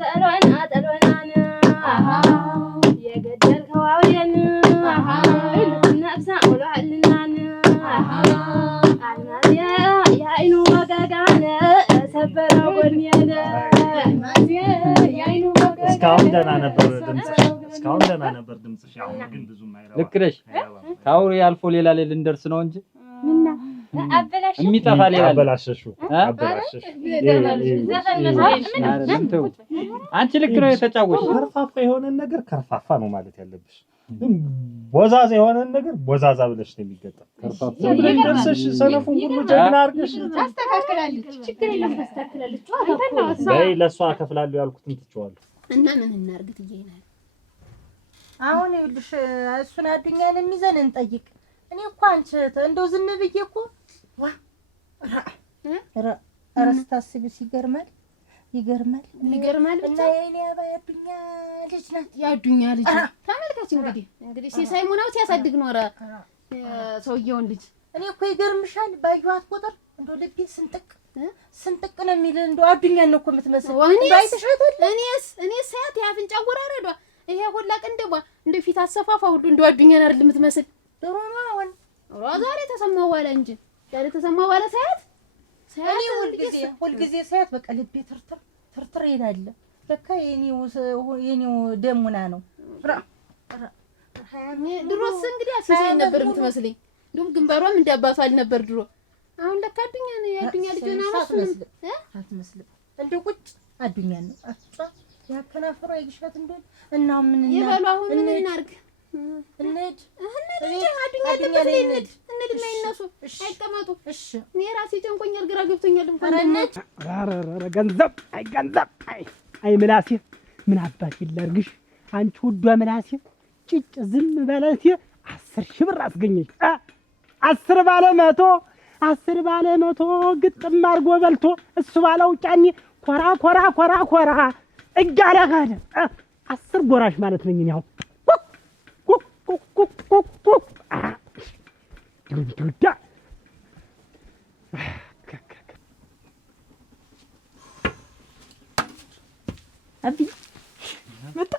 ተሎና ተሎናን የገደልከው አውሬን ነፍሳ ውሏልናን አልማዝ የአይኑ ወጋጋን ሰበረው ጎኔን እስካሁን ደህና ነበር ድምፅሽ። አሁን ግን ብዙም አይረባ። ልክ ነሽ። ከአውሬ አልፎ ሌላ ላይ ልንደርስ ነው እንጂ ምና አበላሽ የሚጠፋ ሌላ አበላሸሹ። አንቺ ልክ ነው የተጫወሽ። ከርፋፋ የሆነን ነገር ከርፋፋ ነው ማለት ያለብሽ። ቦዛዛ የሆነን ነገር ቦዛዛ ብለሽ ነው የሚገጠም። ከርፋፋ ደርሰሽ ሰነፉን ሁሉ ጀግና አድርገሽ ታስተካክላለች። ችግር የለም ታስተካክላለች። በይ ለሷ ከፍላለሁ ያልኩትን ትጨዋለሁ እና ምን እናርግት ይይናል። አሁን ይኸውልሽ እሱን አዱኛን የሚዘን እንጠይቅ። እኔ እኮ አንቺ እንደው ዝም ብዬ እኮ አረስታስቢስ ይገርማል እና የኔ አዱኛ ልጅ ናት። ያዱኛ ልጅ ተመልካች እንግዲህ ሲሳይ ሙናው ሲያሳድግ ኖረ ሰውየውን ልጅ። እኔ እኮ ይገርምሻል ባዩዋት ቁጥር እንደው ልቤ ስንጥቅ ነው የሚል። እንደው አዱኛን ነው እኮ የምትመስል። እኔስ ሳያት የአፍንጫ አወራረዷ ይሄ ሁላ ቅንድቧ እንደ ፊት አሰፋፋ ሁሉ እንደው አዱኛን አይደል የምትመስል። ጥሩ ነው። አሁን ዛሬ ተሰማው ዋላ እንጂ ዛሬ ተሰማው ዋላ ሳያት እኔ ሁልጊዜ ሳያት በቃ ልቤ ትርትር ይላል። በቃ የኔው ደሙና ነው። ድሮስ እንግዲህ ሲሳይ ነበር የምትመስለኝ። እንደውም ግንባሯም እንዳባቷ አልነበር ድሮ። አሁን ለካ አዱኛ ነው የአዱኛ ልጅ ነው አትመስልም። እንደው ቁጭ አዱኛ ነው አጥቷ ያከናፈሩ አይግሻት እንደው እና ምን ይበሉ። አሁን ምን እናርግ? እንሂድ አዱኛ ልጅ እንሂድ እና ይነሱ አይቀመጡ። እሺ እኔ ራሴ ጨንቆኛል፣ ግራ ገብቶኛል። እንኳን ገንዘብ አይ ምላሴ ምን አባት ይላርግሽ አንቺ ውዷ ምላሴ ጭጭ ዝም በለቴ 10,000 ብር አስገኘሽ። 10 ባለ መቶ ግጥም አድርጎ በልቶ እሱ ባለው ጫኒ ኮራ እያለ ካለ 10 ጎራሽ ማለት ነኝ። ያው ዱዳ አቢ መጣ።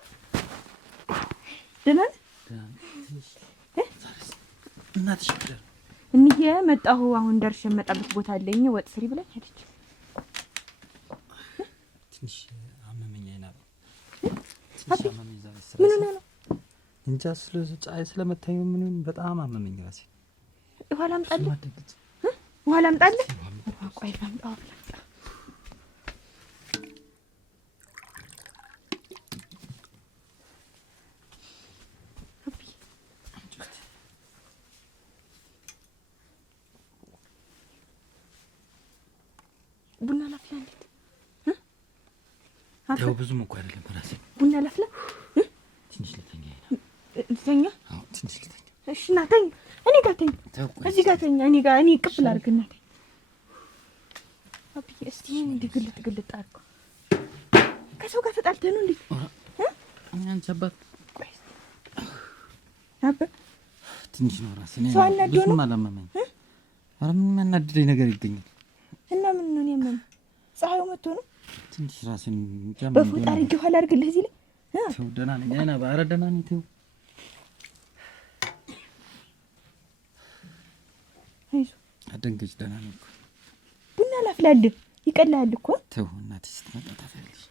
ደህና ነህ? እናትሽ እንዬ መጣሁ። አሁን ደርሼ የመጣበት ቦታ አለኝ። ወጥ ስሪ ብለኝ ሄደች። ትንሽ አመመኝ አይናባ። ምን ሆነ ነው? እንጃ ፀሐይ ስለመታኝ ምንም በጣም አመመኝ ራሴ። ውሃ ላምጣልህ? ውሃ ላምጣልህ? ቆይ ላምጣው። ቡና ላፍላ እንዴት? ያው ብዙም እኮ አይደለም ራሴ። ቡና ላፍላ? ትንሽ ልተኛ። ልተኛ? አዎ ትንሽ ልተኛ። እሺ ና ተኛ። እኔ ጋር ተኛ። እዚህ ጋር ተኛ። እኔ ቅፍል አድርግና ተኛ። አብዬ እስቲ እንዲህ ግልጥ አድርገው። ከሰው ጋር ተጣልተህ ነው እንዴ? አንቺ አባት አባ ትንሽ ነው ራሴ። ሰው አናዶህ ነው? ብዙም አላመመኝ። ኧረ ምንም ያናድደኝ ነገር ይገኛል። እና ምን ነው የሚያመመው? ፀሐዩ መጥቶ ነው? ትንሽ ራሴን ጃም በፎጣ አድርጌ ኋላ አድርግልህ እዚህ ላይ። ተው ደህና ነኝ። አይናባ ኧረ ደህና ነኝ። ተው አይዞህ አደንገጭ። ደህና ነኝ እኮ። ቡና ላፍላልህ ይቀልሃል እኮ። ተው እናትሽ ስትመጣ ታፈያለሽ።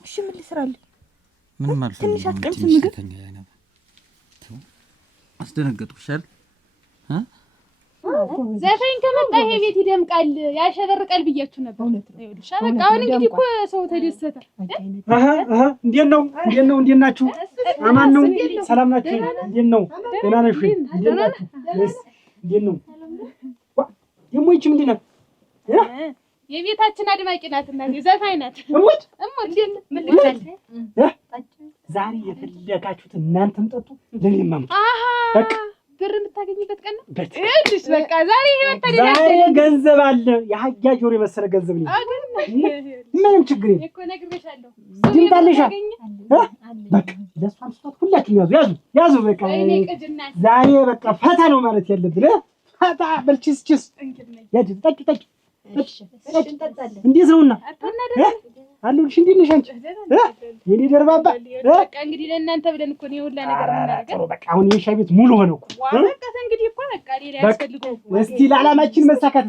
እሺ ምን ልስራልህ? ምንም አልፈልግም። ትንሽ አትቀምስም ምግብ? ተኛ አይናባ። ተው አስደነገጥኩሽ አይደል? ዘፈን ከመጣ ይሄ ቤት ይደምቃል ያሸበርቃል ብያችሁ ነበር። ይኸውልሽ በቃ አሁን እንግዲህ እኮ ሰው ተደሰተ። እንዴት ነው? እንዴት ናችሁ? አማን ነው? ሰላም ናችሁ? እንዴት ነው? ደህና ነሽ? እንዴት ናችሁ? እንዴት ነው? ደግሞ ይቺ ምንድን ናት? የቤታችን አድማቂ ናት እና ዘፋኝ ናት። እሙት ምን ልበል? ዛሬ የፈለጋችሁት እናንተም ጠጡ፣ ለኔም አምጡ። በቃ ብር የምታገኝበት ቀን ነው። እሺ በቃ ዛሬ ዛሬ ገንዘብ አለ። የሀያ ጆሮ የመሰለ ገንዘብ ነው። ምንም ችግር የለም እኮ ነግሬሻለሁ። ድምጣለሻ። በቃ ለእሷም ስጧት። ሁላችሁም ያዙ። በቃ ዛሬ በቃ ፈታ ነው ማለት ያለብን። ፈታ በልችስ ያጅ ጠቂ እንዴት ነውና አለሁልሽ። እንዴት ነሽ አንቺ? የኔ ደርባባ በቃ እንግዲህ ለእናንተ ብለን እኮ ነው ሁላ ነገር የምናደርገው። በቃ አሁን የሻይ ቤት ሙሉ ሆነ እኮ። በቃ እንግዲህ እኮ በቃ ሌላ ያስፈልገው። እስቲ ለዓላማችን መሳካት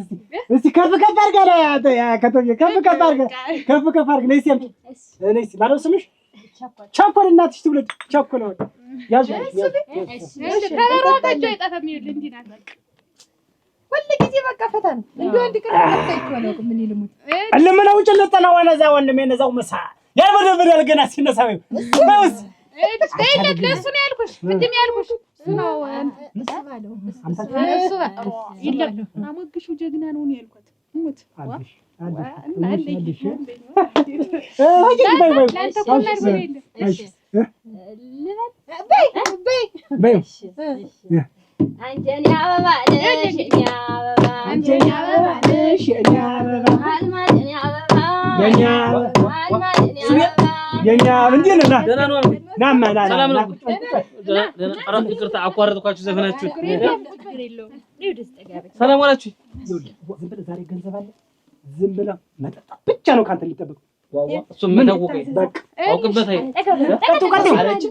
እስቲ ከፍ አድርገ ነይ። እስቲ አንቺ ነይ። እስቲ ማነው ስምሽ? ቸኮል። እናትሽ ትውለድ ቸኮል። ያዙ ከበሮታቸው አይጠፋም። ይኸውልህ እንዲህ ናት በቃ ሁሉ ጊዜ በቃ ፈታ ነው። እንደው አንድ ቀን ታይቷለው ምን ይልሙት አለመናው ጨለጠና ወነዛ ወንድሜ ነዛው መሳ ያልበደበደል ገና ሲነሳ ነው ነውስ ለእሱ ነው ያልኩሽ። ቅድም ያልኩሽ እሱ ነው እሱ ይላል። አሞግሹ ጀግና ነው ያልኩት። ሙት አንጀኔ አበባ ነሽ የኔ አበባ አንጀኔ አበባ ነሽ የኔ አበባ አልማዝኔ አበባ የኔ አበባ አልማዝኔ አበባ የኔ አበባ እንዴት ነህ? ደህና ነው አልኩኝ። ናማ ሰላም ነው። ደህና ኧረ ይቅርታ አቋረጥኳችሁ ዘፈናችሁ። ሰላም ዋላችሁ። ዝም ብለህ ዛሬ ገንዘብ አለ። ዝም ብለህ መጠጣት ብቻ ነው ካንተ የሚጠበቀው። እሱም ምን ታውቀኝ በቃ አውቅበት አይ አለች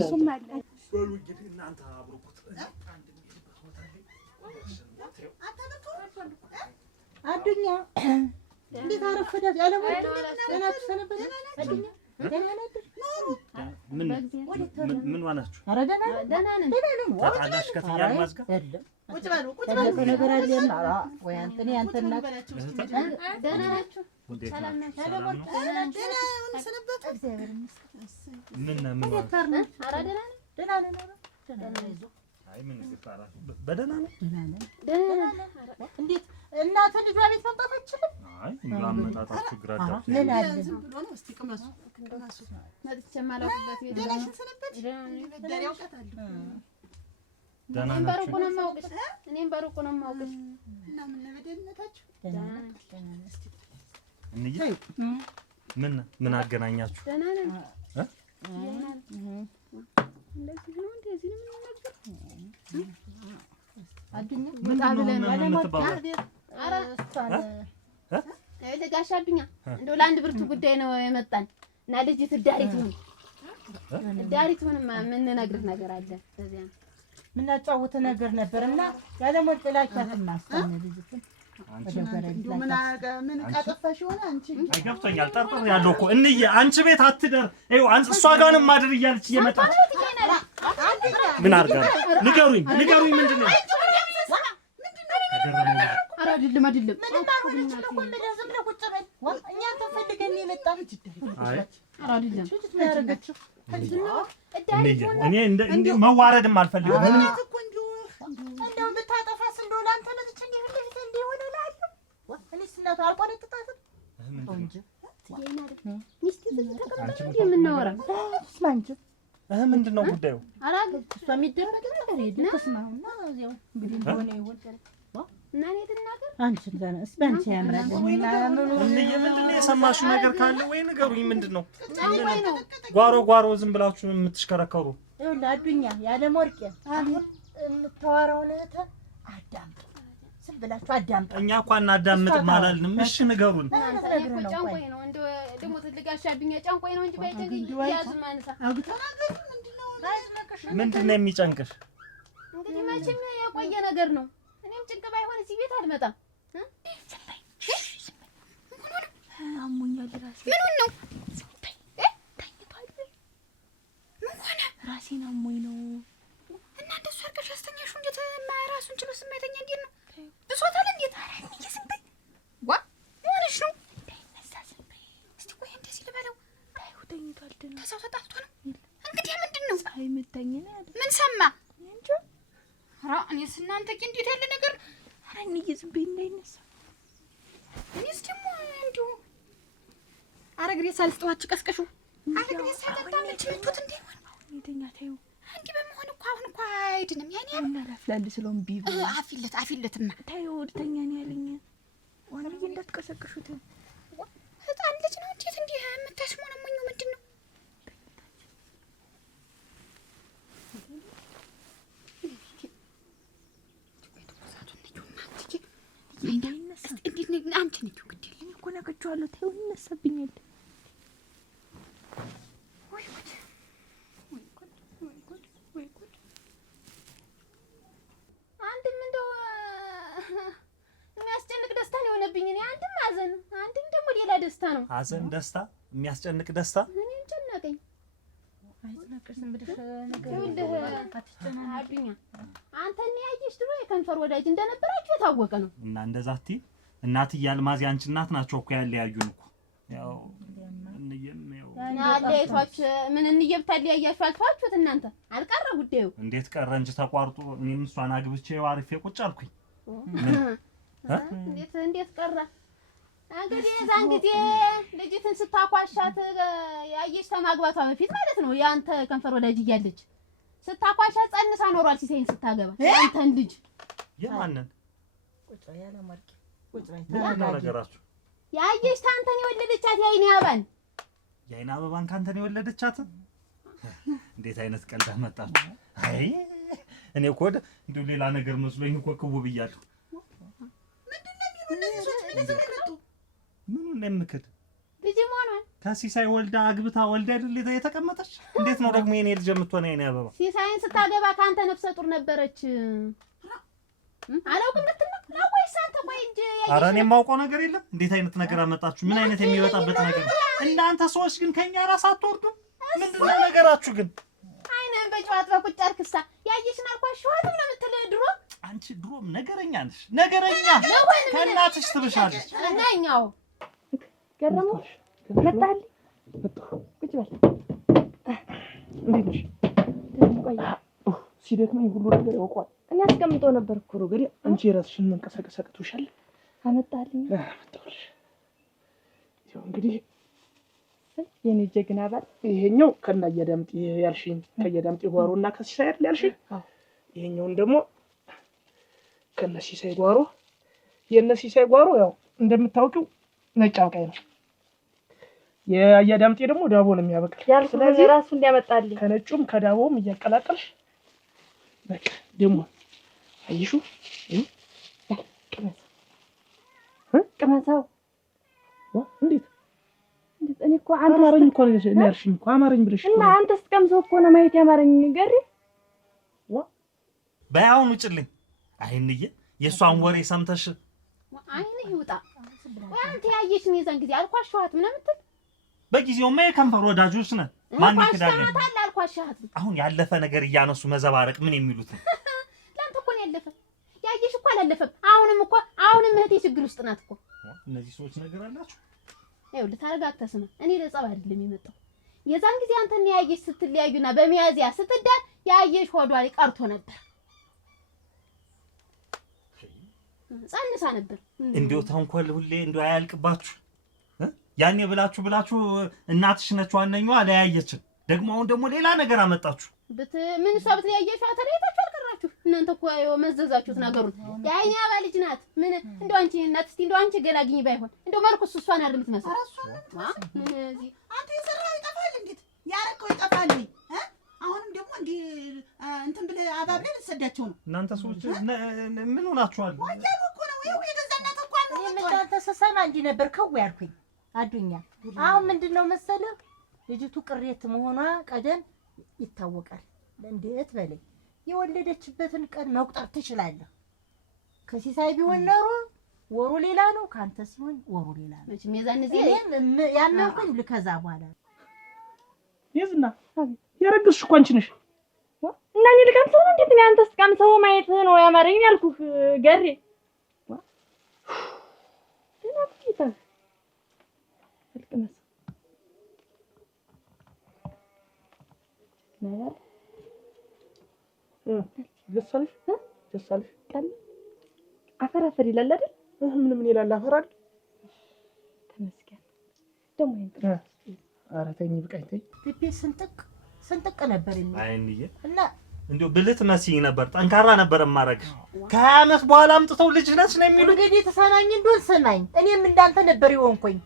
እሱም አለ በሉ እንግዲህ እናንተ አብሩት። አዱኛ እንዴት አረፈዳችሁ? ያለሞት ደህናችሁ ሰነበተ? አዱኛ ደህና ናችሁ? ምን ዋናችሁ? ኧረ ደህና ነን። ታጣላሽ ከትያል ማዝጋ ቁጭ በሉ ነገር አለን። ኧረ ወይ አንተኔ አንተ እናት ደህና ናችሁ? ሰላም ናችሁ? ደህና ሰነበቱ? እግዚአብሔር ይመስገን። ምን ኧረ ደህና ነን። አይ ምን ይፈራል? በደህና ነው። እንዴት እናት ልጇ ቤት መምጣት አትችልም? አይ አመጣጣችሁ ግራ አጋብቶ ምን አለ ዝም ብሎ ነው። እስቲ ቅመሱ መጥቼ የማላውቅበት ቤት ደህና ሰነበት ደህና ያውቃታለሁ። ደህና እኔም በሩቁ ናችሁ? ነው የማውቅሽ። እኔም በሩቁ ነው የማውቅሽ። እና ምን በደህንነታችሁ እንዴ ምን አገናኛችሁ? ደህና ነን። እንደዚህ ነው እንደዚህ ነው ወጣ ብለን ኧረ ለጋሽ አዱኛ እንደው ለአንድ ብርቱ ጉዳይ ነው የመጣን እና ልጅት ዳሪት ሆነ ዳሪት ሆነ ምን ነግርህ ነገር አለ በዚያ ምናጫውት ነገር ነበርና ያለ ሞልጥላቻት ማስተነ ልጅት ምን ቀጠፋሽ ሆነ አንቺ አይገብቶኛል ጠርጥር ያለው እኮ እንዬ አንቺ ቤት አትደር ይኸው እሷ ጋርም ማድር እያለች እየመጣች ምን አርጋ ንገሩኝ ምንድነው አይደለም ምን ማርሆነች ነው እንደዚህ ብለ ቁጭ በል እኛ ተፈልገን የመጣን አይደለም ያረጋችሁ እኔ እንደ መዋረድም አልፈልግም ምን እንደው ብታጠፋስ እንደው ላንተ ለዚህ እንደ ህልህ እንደ ሆነ ላይ እኔ ስናቱ አልቆረጥጣትም እንጂ ሚስት ተቀበለ የምናወራ ስማንጂ ምንድነው ጉዳዩ አራግ እሷ የሚደረግ ነገር የለም ተስማውና እዚያው እንግዲህ ሆነ ይወል እና እኔ ተናገር አንቺ ለነስ ባንቺ ያምራል ምንድነው የሰማሽው ነገር ካለ ወይ ንገሩኝ ምንድነው ጓሮ ዝም ብላችሁ የምትሽከረከሩ ይኸውልህ አዱኛ ያለ ሞርቄ የምታወራው ነተ አዳምጥ ዝም ብላችሁ አዳምጥ እኛ እንኳን እናዳምጥ ማላልንም እሺ ንገሩን ጫንቆይ ነው እንደው ደሞ ትልጋሽ አዱኛ ጫንቆይ ነው እንጂ ባይተገኝ ያዝ ማንሳ ምንድነው የሚጨንቅሽ እንግዲህ መቼም የቆየ ነገር ነው እኔም ጭንቅ ባይሆን እዚህ ቤት አልመጣም አሞኛል ራሴ ምኑን ነው ራሴን አሞኝ ነው እና እንደሱ አድርገሽ አስተኛሽው እንዴት ራሱን ችሎ ስማይተኛ እንዴት ነው ብሶታል እንዴት አራኝ ይስምበይ ዋ ምንሽ ነው እንዳይነሳ ስምበይ እስቲ ቆይ እንደዚህ ልበለው ተኝቷል ደህና ተሰው ተጣፍቶ ነው እንግዲህ ምንድነው ፀሐይ መታኝ ነው ያለ ምን ሰማ እንጂ ራ እኔስ እናንተ እንዴት ያለ ነገር አራኝ ይስምበይ እንዳይነሳ እኔስ ደግሞ እንዲሁ አረግሬ ሳልስጠዋች ቀስቀሹ አረግሬ ሳልጠጣ ምንጭቱት እንደሆነ ይተኛ ታዩ አንዲ በመሆን እኮ አሁን እኮ አይድንም ያኔ እና ላፍላል ስለሆን ቢቡ አፊለትማ ታዩ ወድተኛ ነው ያለኝ ወንድ እንዳትቀሰቅሹት ህፃን ልጅ ነው እንዴት እንዲህ የምታስሞነሞኝ ምንድነው እንዳይነሳ እንዴት አንቺ ነኝ ግዴ እኮ ነግቼዋለሁ ታዩ ይነሳብኛል አንድም እንደው የሚያስጨንቅ ደስታ ነው የሆነብኝ እኔ አንድም ሀዘን አንድም ደግሞ ሌላ ደስታ ነው ሀዘን ደስታ የሚያስጨንቅ ደስታ እኔም ጨነቀኝ አይተናከስም ብለሽ ነገር አዱኛ አንተ እኔ ያየሽ ድሮ የከንፈር ወዳጅ እንደነበራችሁ የታወቀ ነው እና እንደዛ አትይ እናትዬ አልማዝ አንቺ እናት ናቸው እኮ ያለያዩን እኮ ያው አለይቷች ምን እንየብታል ያያችሁ አልተዋችሁት እናንተ አልቀረ ጉዳዩ እንዴት ቀረ እንጂ ተቋርጦ እኔም እሷን አግብቼ ዋርፌ ቁጭ አልኩኝ እንዴት ቀረ እንግዲህ ዛን ጊዜ ልጅትን ስታኳሻት ያየሽ ተማግባቷ በፊት ማለት ነው ያንተ ከንፈር ወዳጅ እያለች ስታኳሻት ጸንሳ ኖሯል ሲሳይን ስታገባ አንተን ልጅ የማንን ቁጭ ያለ ማርኪ ቁጭ ነው ነገራችሁ ያየሽ ታንተን የወለደቻት ያይኔ አባን ያይና አበባን ካንተን የወለደቻት እንዴት አይነት ቀልድ አመጣችሁ አይ እኔ እኮ እንደው ሌላ ነገር መስሎኝ እኮ ክው ብያለሁ ምኑን ለምክድ ልጅ ማኗል ከሲሳይ ወልዳ አግብታ ወልዳ አይደል የተቀመጠች እንዴት ነው ደግሞ የኔ ልጅ የምትሆነ ያይኔ አበባ ሲሳይን ስታገባ ካንተ ነፍሰ ጡር ነበረች አላውቅም ልትነው ወይስ አንተ ቆይ እንጂ ኧረ እኔ የማውቀው ነገር የለም እንዴት አይነት ነገር አመጣችሁ ምን አይነት የሚወጣበት ነገር እናንተ ሰዎች ግን ከኛ ራስ አትወርዱም ምንድነው ነገራችሁ ግን አይነን በጨዋታ በቁጭ አርክሳ ያየሽን አልኳሽዋት ነው የምትል ድሮ አንቺ ድሮም ነገረኛ ነሽ ነገረኛ ከእናትሽ ትብሻለሽ እናኛው ገረሙ መጣል ቁጭ በል እንዴት ነሽ ቆይ ሲደክመኝ ሁሉ ነገር ያውቀዋል እኔ አስቀምጦ ነበር እኮ እንግዲህ አንቺ ራስሽን መንቀሳቀስ አቅቶሻል አመጣልኝ አመጣልሽ ይሄው እንግዲህ የኔ ጀግና ባል ይሄኛው ከናየዳምጥ ያልሽኝ ከየዳምጥ ጓሮና ከሲሳይ አይደል ያልሽኝ ይሄኛውን ደግሞ ከነሲሳይ ጓሮ የነሲሳይ ጓሮ ያው እንደምታውቂው ነጭ አብቃይ ነው የአያዳምጤ ደግሞ ዳቦ ነው የሚያበቅል ስለዚህ ራሱ እንዲያመጣልኝ ከነጩም ከዳቦም እያቀላቀልሽ በቃ ደግሞ አይሹ ቅመሰው እንዴት እኔ እኮ አንተ አማረኝ እኮ ነው ያልሽኝ እኮ አማረኝ ብለሽ እና አንተ ስትቀምሰው እኮ ነው ማየት ያማረኝ ገሪ በያውን ውጭልኝ አይንዬ የሷን ወሬ ሰምተሽ አይን ይውጣ ወይ አንተ ያየሽኝ የዛን ጊዜ አልኳሽዋት ምን ምትል በጊዜውማ የከንፈር ወዳጆች ነን ማን ይክዳል አልኳሽዋት አሁን ያለፈ ነገር እያነሱ መዘባረቅ ምን የሚሉት ነው ላንተ እኮ ነው ያለፈ ያየሽ እኮ አላለፈም አሁንም እህቴ ችግር ውስጥ ናት እኮ እነዚህ ሰዎች ነገር አላችሁ ይኸውልህ ታረጋግተስማ እኔ ለጸብ አይደለም የመጣው የዛን ጊዜ አንተን ያየሽ ስትለያዩና በሚያዚያ ስትዳር ያየሽ ሆዷ ላይ ቀርቶ ነበር ጻንሳ ነበር እንዴው ተንኮል ሁሌ እንደው አያልቅባችሁ ያኔ ብላችሁ እናትሽ ነች ዋነኛዋ ለያየችን ደግሞ አሁን ደግሞ ሌላ ነገር አመጣችሁ ምን ሰብት ያየሽ አተለይታችሁ አልቀራችሁ እናንተ እኮ መዘዛችሁት ነገሩን ያይኛ ባልጅ ናት ምን እንደው አንቺ እናት እስቲ እንደው አንቺ ገላግኝ ባይሆን እንደው መልኩስ እሷን አይደል የምትመስል እዚህ አንተ የሰራው ይጠፋል እንዴት ያረከው ይጠፋል አሁንም ደግሞ እንዴ እንትን ብለ አባብለ ልትሰዳቸው ነው እናንተ ሰዎች ምን ሆናችኋል ወንጀል እኮ ነው ይሄው የገዛናት እኮ ነው እናንተ ሰሰማ እንጂ ነበር ከው ያልኩኝ አዱኛ አሁን ምንድነው መሰለህ ልጅቱ ቅሬት መሆኗ ቀደም ይታወቃል እንዴት በለኝ የወለደችበትን ቀን መቁጠር ትችላለህ ከሲሳይ ቢሆን ኖሮ ወሩ ሌላ ነው ካንተ ሲሆን ወሩ ሌላ ነው መቼም የዛን ጊዜ ያመንኩኝ ልከዛ በኋላ ይዝና ያረግስሽ እኮ አንቺ ነሽ እና እኔ ልቀምሰው ነው እንዴት ነው አንተ ስትቀምሰው ማየት ነው ያማረኝ ያልኩህ ገሬ እናትህ ልቀምሰው ነገር ደሳልሽ ቀን አፈር ይላል አይደል ምን ይላል አፈር አይደል ተመስገን ደሞ ይንቀር ኧረ ተኝ ብቃኝ ተኝ ልቤ ስንጥቅ ነበር አይንዬ እና እንዴው ብልት መስኝ ነበር ጠንካራ ነበር ማረግ ከዓመት በኋላ አምጥተው ልጅ ነች ነው የሚሉ እንግዲህ ተሰማኝ እንደሆነ ሰማኝ እኔም እንዳንተ ነበር ይሆንኩኝ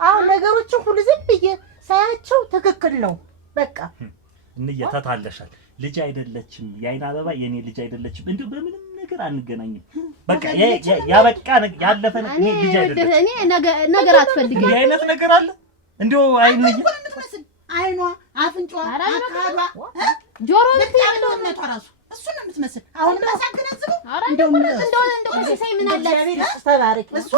አሁን ነገሮችን ሁሉ ዝም ብዬ ሳያቸው ትክክል ነው በቃ እንየታታለሻል ልጅ አይደለችም የአይን አበባ የኔ ልጅ አይደለችም እንደው በምንም ነገር አንገናኝም በቃ ያበቃ ያለፈ እኔ ልጅ አይደለችም እኔ ነገር አትፈልግም ይሄ አይነት ነገር አለ እንደው አይንዬ አይኗ አፍንጫዋ አካሏ ጆሮ ለታለውነቷ ራሱ እሱ ነው የምትመስል አሁን ማሳከነዝቡ እንደው ሲሳይ ምን አለ ተባረክ እሱ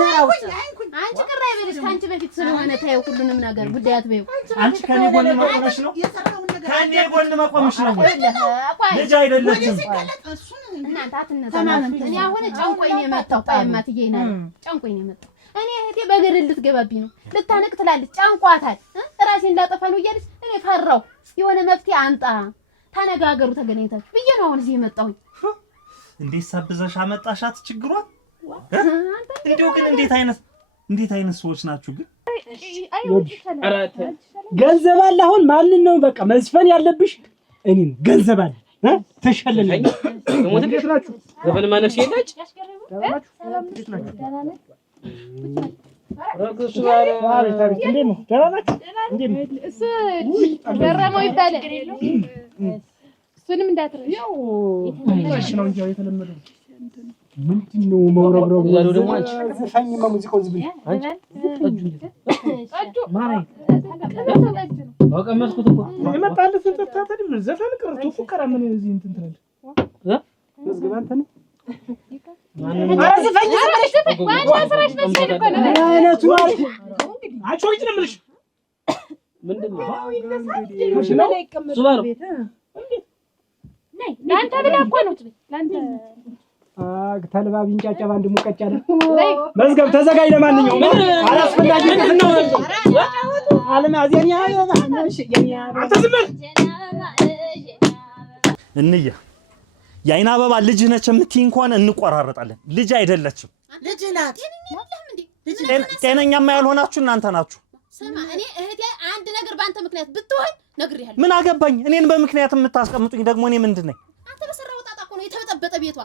አንቺ ቅር አይበልሽ አንቺ በፊት ስለሆነ ታየው ሁሉንም ነገር ጉዳያት በይው አንቺ ከኔ ጎን መቆምሽ ነው ከኔ ጎን መቆምሽ ነው ልጅ አይደለችም እናንተ አትነሳማችሁ እኔ አሁን ጨንቆኝ ነው የመጣው ታይማትዬ ይናል ጨንቆኝ ነው የመጣው እኔ እህቴ በገደል ልትገባብኝ ነው ልታነቅ ትላለች ጫንቋታል ራሴን ላጠፋ ነው እያለች እኔ ፈራው የሆነ መፍትሄ አንጣ ተነጋገሩ ተገናኝታችሁ ብዬ ነው አሁን እዚህ የመጣሁኝ እንዴት ሰብዘሽ አመጣሻት ችግሯን እንደው ግን እንዴት አይነት ሰዎች ናችሁ ግን ገንዘብ አለ አሁን ማንን ነው በቃ መዝፈን ያለብሽ እኔን ገንዘብ አለ ተሸለለኝ ሞት እንዴት ናችሁ ዘፈን ማነሽ የለች ረክሱ ባለ እንዴት ነው ደህና ናችሁ እንዴት ነው እሱ ገረመው ይባላል እሱንም እንዳትረሽ ያው እሺ ነው እንጂ የተለመደው ምንድነው መውረብረቡ ዛሬው ደግሞ አንቺ ዘፋኝ ሙዚቃው ዝብል አንቺ ጠጁ ማረኝ አቀመስኩት እኮ የመጣልህ ተጣጣ ታዲያ ዘፈን ቀርቶ ፉከራ ምን እዚህ እንትን ትላለህ መዝገብ አንተ ነው ኧረ ዘፋኝ ዋና ስራሽ ነሽ እኮ ነው አይነቱ አቾ ይጭ ነው የምልሽ ምንድነው ሱባ ነው ለአንተ ብላ እኮ ነው ለአንተ ተልባ ቢንጫጫ ባንድ ሙቀጫ ነው መዝገብ ተዘጋጅ ለማንኛውም አላስፈላጊ ነው አለማዚያ እንያ የአይን አበባ ልጅ ነች የምትይ እንኳን እንቆራረጣለን ልጅ አይደለችም ልጅ ናት ጤነኛማ ያልሆናችሁ እናንተ ናችሁ ስማ እኔ እህቴ አንድ ነገር ባንተ ምክንያት ብትሆን ነግሬሃለሁ ምን አገባኝ እኔን በምክንያት የምታስቀምጡኝ ደግሞ እኔ ምንድን ነኝ አንተ በሰራው ጣጣ እኮ ነው የተበጠበጠ ቤቷ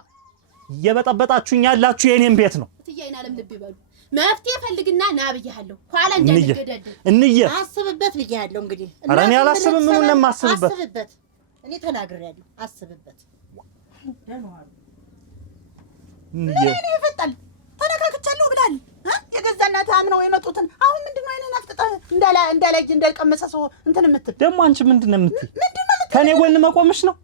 እየበጠበጣችሁኝ ያላችሁ የኔን ቤት ነው ትያይና ለምልብ ይበሉ መፍትሄ ፈልግና ና ብያለሁ ኋላ እንዳትገደድ እንየ አስብበት ብያለሁ እንግዲህ ኧረ እኔ አላስብም ምኑን ነው የማስብበት አስብበት እኔ ተናግሬያለሁ አስብበት እንየ እኔ ይፈጣል ተነካክቻለሁ ብላል የገዛ እናትህ አምነው የመጡትን አሁን ምንድነው አይነን አፍጥጠህ እንዳላጅ እንዳልቀመሰ ሰው እንትን የምትል ደግሞ አንቺ ምንድነው የምትል ከኔ ጎን መቆምሽ ነው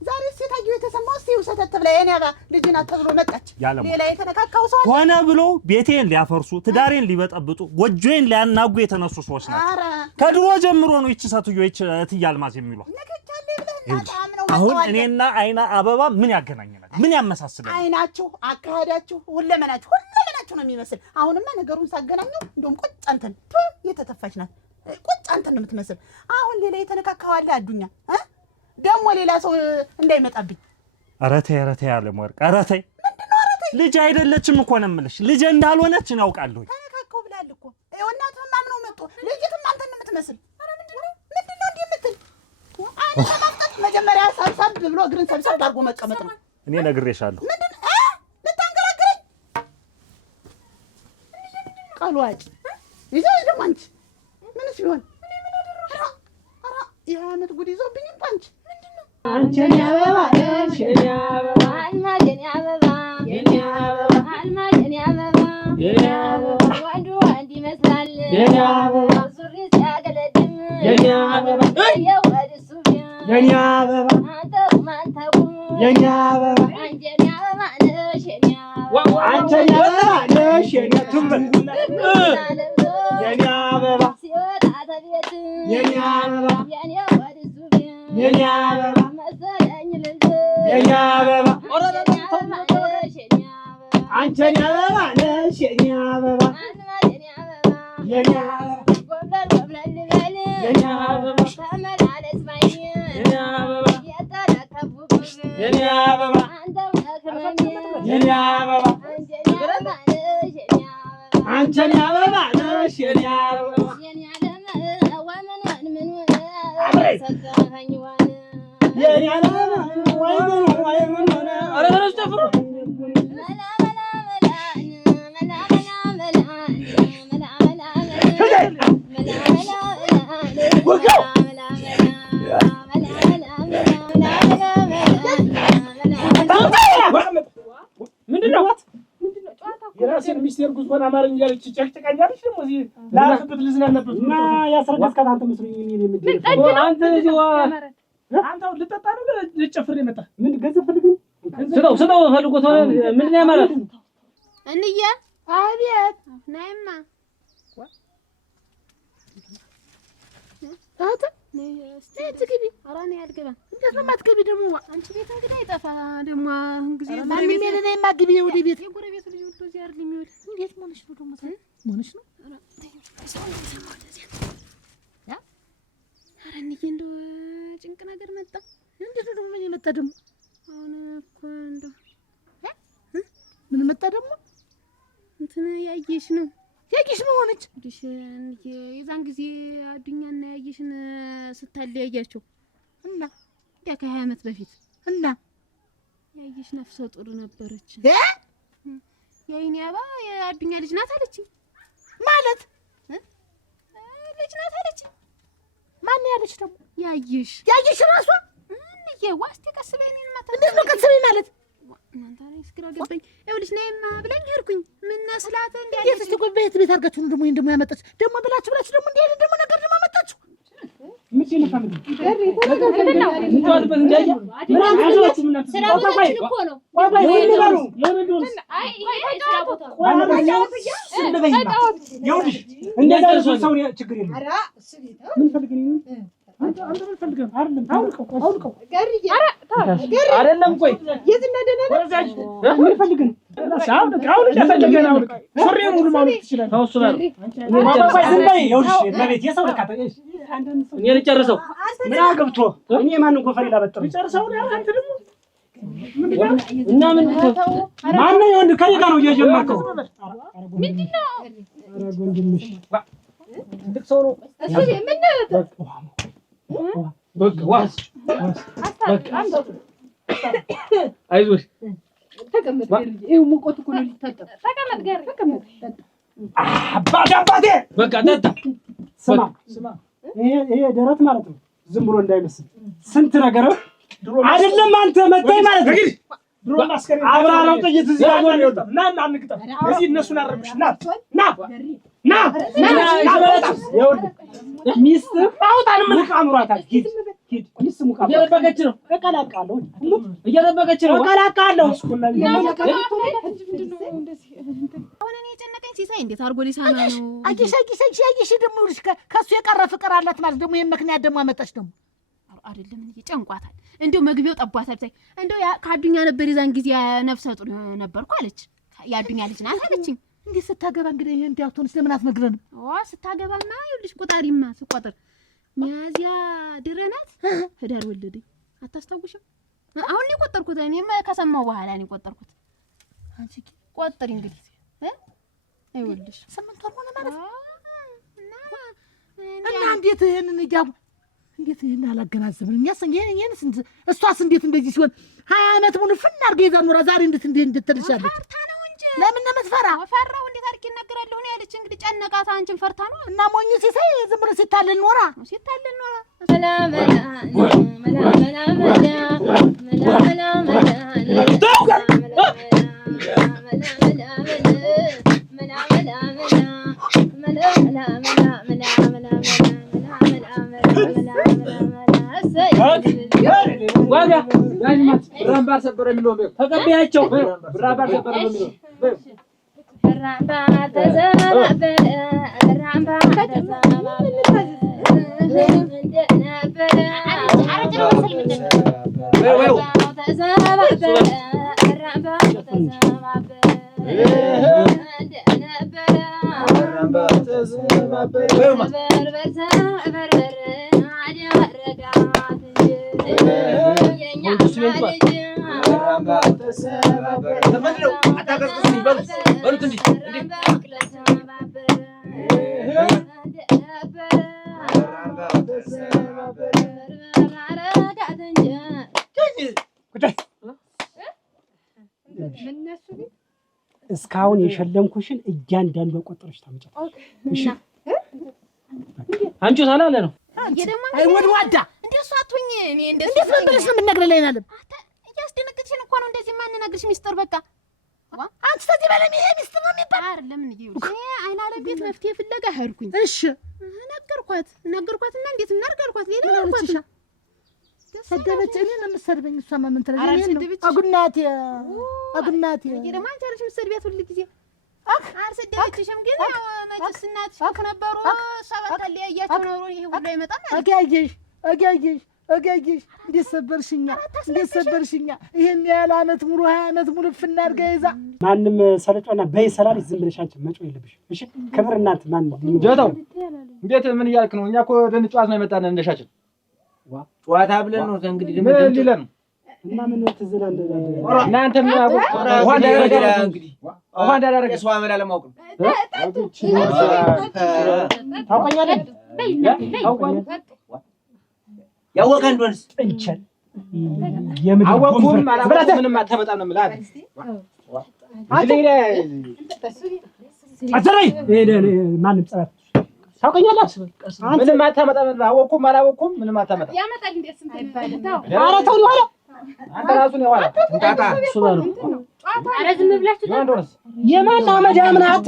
ዛሬ ሴታየው የተሰማው ሲው ሰተት ብላ የኔ አባ ልጅና ተብሎ መጣች ሌላ የተነካካው ሰው ሆነ ብሎ ቤቴን ሊያፈርሱ ትዳሬን ሊበጠብጡ ጎጆዬን ሊያናጉ የተነሱ ሰዎች ናቸው ከድሮ ጀምሮ ነው ይቺ ሰትዮ ይቺ እትያልማዝ የሚሏ አሁን እኔና አይና አበባ ምን ያገናኘናል ምን ያመሳስላል አይናችሁ አካሄዳችሁ ሁለመናችሁ ነው የሚመስል አሁንማ ነገሩን ሳገናኘው እንደውም ቁጭ አንተን የተተፋች ናት ቁጭ አንተን ነው የምትመስል አሁን ሌላ የተነካካው አለ አዱኛ ደሞ ሌላ ሰው እንዳይመጣብኝ አረቴ ያለ ወርቅ አረቴ ምንድነው አረቴ ልጅ አይደለችም እኮ ነው የምልሽ ልጅ እንዳልሆነች ነው አውቃለሁ ተነካካው ብላል እኮ ይኸው እናትህም አምነው መጡ ልጅትም አንተን ነው የምትመስል ምንድነው እንዴ የምትል አንተ መጀመሪያ ሰብሰብ ብሎ እግርን ሰብሰብ አድርጎ መቀመጥ ነው እኔ ነግሬሻለሁ ምንድን ልታንገራግረኝ ቃልዋጭ ይዘህ ደግሞ አንቺ ምንስ ቢሆን የዓመት ጉድ ይዞብኝ እንኳን አንቺ የኔ አበባ ነሽ የኔ አበባ አልማዝ የኔ አበባ የኔ አበባ አልማዝ የኔ አበባ የኔ አበባ ወንዱ አንድ ይመስላል የኔ አበባ ሱሪ ሲያገለድም የኔ አበባ የወድሱ የኔ አበባ አንተው የኔ አበባ አንቺ የኔ አበባ ነሽ የኔ አበባ አንቺ የኔ አበባ ነሽ የኔ ትምል የኔ አበባ ሲወጣ ተቤት የኔ አበባ የኔ ወድሱ የኔ አበባ መሰለኝ ልጅ የኔ አበባ አንቺ የኔ አበባ ነሽ የኔ አበባ የኔ አበባ ጎብለል በል የኔ አበባ ተመላለስ ባይ የኔ አበባ የተረከቡብህ የኔ አበባ አንተው ነክመኝ የኔ አበባ አንቺ የኔ አበባ ነሽ የኔ አበባ የኔ ዓለም ወምን ምን ሰከኝ ዋን የኔ ዓለም ወምን አረ ተስተፍሩ ምንድነው የራሴን ሚስቴር ጉዝጎን አማርኛ ያለች ጨቅጨቃኛለች ደግሞ እዚህ ላፍበት ልዝናናበት እና ያስረገዝካት አንተ መስሎኝ እኔ ምንድነው አንተ ልጅዋ አንተው ልጠጣ ነው ልጨፍር የመጣ ምን ገንዘብ ፈልግኝ ስጠው ፈልጎት ምንድነው ያማራት እንዬ አቤት ናይማ አታ ነይ አራኔ አልገባ እንዴት ነው የማትገቢ ደግሞ አንቺ ቤት እንግዲህ አይጠፋ ደግሞ እንግዲህ ማንም የለኔ የማግቢ ወደ ቤት የጎረቤት ልጅ ወጥቶ እዚህ አይደል የሚወድ እንዴት ሆነሽ ነው ደግሞ ሆነሽ ነው ያ አራኔ እንደው ጭንቅ ነገር መጣ እንዴት ነው ደግሞ ምን የመጣ ደግሞ አሁን እኮ እንደው ምን መጣ ደግሞ እንትን ያየሽ ነው ሆነች ልጅ የዛን ጊዜ አዱኛና ያየሽን ስታለያያቸው እና ከ20 ዓመት በፊት እና ያየሽ ነፍሰ ጡር ነበረች የአይኔ አባ የአዱኛ ልጅ ናት አለች ማለት ልጅ ናት አለች ማን ያለች ደግሞ ያየሽ ራሷ እንዬ ዋስቲ ቀስበኝ ማለት እንዴት ነው ቀስበኝ ማለት እናንተ ላይ ስክራ ገባኝ ይኸውልሽ ነይማ ብለኝ ሄድኩኝ ምን መስላት እንዴ እስቲ ቆይ ቤት አርጋችሁ ነው ደግሞ ይሄን ደግሞ ያመጣች ደግሞ ብላችሁ ደግሞ እንዴ ደግሞ ነገር ደግሞ አመጣችሁ ምን ይነፋል ምንድነው እንቷልበት እንጃያ ምን አማራችሁ ምን ስራ ቦታችን እኮ ነው አይ ይሄ ስራ ቦታ ይኸውልሽ እንደዛ ሰው ችግር የለም ኧረ ምን ፈልገኝ አንተ ምን ፈልገህ አይደለም አውልቀው አይደለም ቆይ የት እንደደነ ምን ፈልገህ አሁን እንደፈለገህ ነው ሱሪውን ሁሉ ማውለቅ ትችላለህ ተወስናል ይኸውልሽ ለቤት የሰው ልካታ እኔ ልጨርሰው ምን አገብቶ እኔ ማንን ጎፈሬ ላበጥር ልጨርሰው አንተ ደግሞ እና ምን ማን ነው ወንድ ከኔ ጋር ነው እየጀመርከው ምንድነው ኧረ ወንድምሽ ትልቅ ሰው ነው እሺ ምን በቃ ዋስ አይዞሽ ተቀመጥ ይሄው ሙቆት እኮ ነው ሊታጠብ ተቀመጥ ጋር ተቀመጥ አባቴ በቃ ጠጣ ስማ ይሄ ደረት ማለት ነው ዝም ብሎ እንዳይመስል ስንት ነገር አይደለም አንተ መጣይ ማለት ነው አብራራው ጥይት እዚህ ጋር ነው የሚወጣው። ና አንግጠም እዚህ እነሱን አረብሽ ና ሚስት አውጣን ምን ካምሯታል ሂድ ሚስት ሙቃ እየረበከች ነው እቀላቃለሁ አሁን እኔ የጨነቀኝ ሲሳይ እንዴት አድርጎ ሊሳና ነው አየሽ ደግሞ ከሱ የቀረ ፍቅር አላት ማለት ደግሞ ይሄን ምክንያት ደግሞ አመጣች ደግሞ አይደለም እንዴ ጨንቋታል እንደው መግቢያው ጠቧታል ሳይ እንደው ካዱኛ ነበር የዛን ጊዜ ነፍሰ ጡር ነበርኩ አለች ያዱኛ ልጅ ናት አለችኝ እንዴ ስታገባ እንግዲህ ይሄን ዲያቶንስ ለምን አትነግረንም ስታገባማ ይልሽ ቁጣሪማ ስቆጥር ሚያዚያ ድረናት ህዳር ወለደኝ አታስታውሽም አሁን ነው ቆጠርኩት እኔም ከሰማው በኋላ ነው ቆጠርኩት አንቺ ቆጠሪ እንግዲህ አይወልሽ 8 ወር ሆነ ማለት እና እንዴት ይሄንን ይያው እንዴት ይሄን አላገናዘብን እኛስ ይሄን እሷስ እንዴት እንደዚህ ሲሆን 20 አመት ሙሉ ፍና አርገ ይዛ ኖራ ዛሬ እንዴት ትልሻለች ፈርታ ነው እንጂ ለምን ነው የምትፈራ ፈራው እንዴት አርኪ እናገራለሁ ነው ያለች እንግዲህ ጨነቃታ አንቺን ፈርታ ነው እና ሞኙ ሲሳይ ዝም ብሎ ሲታለል ኖራ ሰላም ዋጋ ያንማት ብራምባር ሰበረ የሚለው ተቀበያቸው ብራምባር ሰበረ የሚለው ብራምባር ተዘባበረ ብራምባር ተዘባበረ እንደነበረ አረጀው ወይ ተዘባበረ ብራምባር ተዘባበረ እንደነበረ ብራምባር ተዘባበረ በርበረ እስካሁን የሸለምኩሽን እያንዳንዱ ቆጥረሽ ታመጫለሽ እሺ አንቺ ታላለ ነው አይ ወድዋዳ እንደሱ አትሁኝ እኔ እንደሱ እንዴት መንበርሽ ነው የምነግረኝ አይደለም ያስደነግጥሽን እኮ ነው እንደዚህ ማን ነገርሽ ሚስጥር በቃ አንቺ ተዚህ በለም ይሄ ሚስጥር ነው የሚባል አይደለም እንዴ እኔ አይና ለቤት መፍትሄ ፍለጋ ሄድኩኝ እሺ ነገርኳትና እንዴት እናርጋልኳት ሌላ አልኳት ሰደበች እኔ ነው የምትሰድበኝ እሷማ ምን ትረዳኝ ነው አጉናቴ ደግሞ አንቺ አለሽ የምትሰድቢያት ሁሉ ጊዜ አልሰደበችሽም ግን ያው መችስ እናትሽ ነበሩ ሰባት አለያያቸው ነው ይሄ ሁሉ አይመጣም አጋየሽ እንዴት ሰበርሽኛ ይሄን ያህል አመት ሙሉ 20 አመት ሙሉ ፍናርጋ ይዛ ማንም ሰለጮና በይ ሰላልሽ ዝም ብለሽ አንቺ መጮህ የለብሽ እሺ ክብር እናት ማን ጆታው እንዴት ምን እያልክ ነው እኛ እኮ ደንጫዋት ነው የመጣን እንደሻችን ጨዋታ ብለን ነው እንግዲህ ምን ሊለን እና ምን ትዝላ እናንተ ምን ውሃ እንዳደረገ እንግዲህ ውሃ እንዳደረገ ሰው አመላ ለማውቅ ታውቀኛለህ ያወቀ እንደሆነስ እንቸል አወቁም አላወቁም ምንም አታመጣም ነው ማለት አዘራይ ማንም ጸራት ታውቀኛለህ ምንም አታመጣም አወቁም አላወቁም ምንም አታመጣም ያመጣል እንዴ ስንት አይባልም ኧረ ተው ይኋላ አንተ ራሱን ይኋላ እንጣጣ እሱ ባሉ ኧረ ዝም ብላችሁ እንደሆነስ የማን አመዳ ምን አት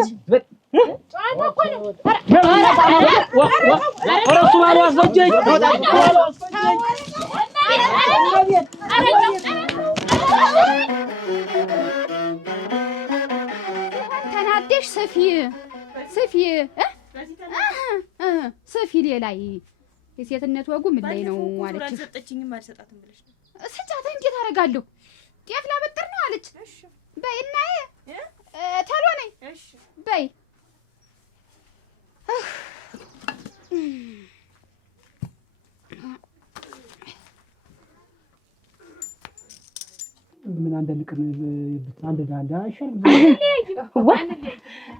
ጨዋታ እኮ ነው እሱ ባሉ አስፈጀኝ ተናደሽ ሰፊ ሌላይ የሴትነት ወጉ ምን ላይ ነው አለች አልሰጠችኝም አልሰጣትም ብለሽ ነው ስጫታ እንዴት አደርጋለሁ ጤፍ ላበጥር ነው አለች በይ እና ተሎ ነኝ በይ ምን አንደ ልቅር አንደ ዳንዳ አይሻል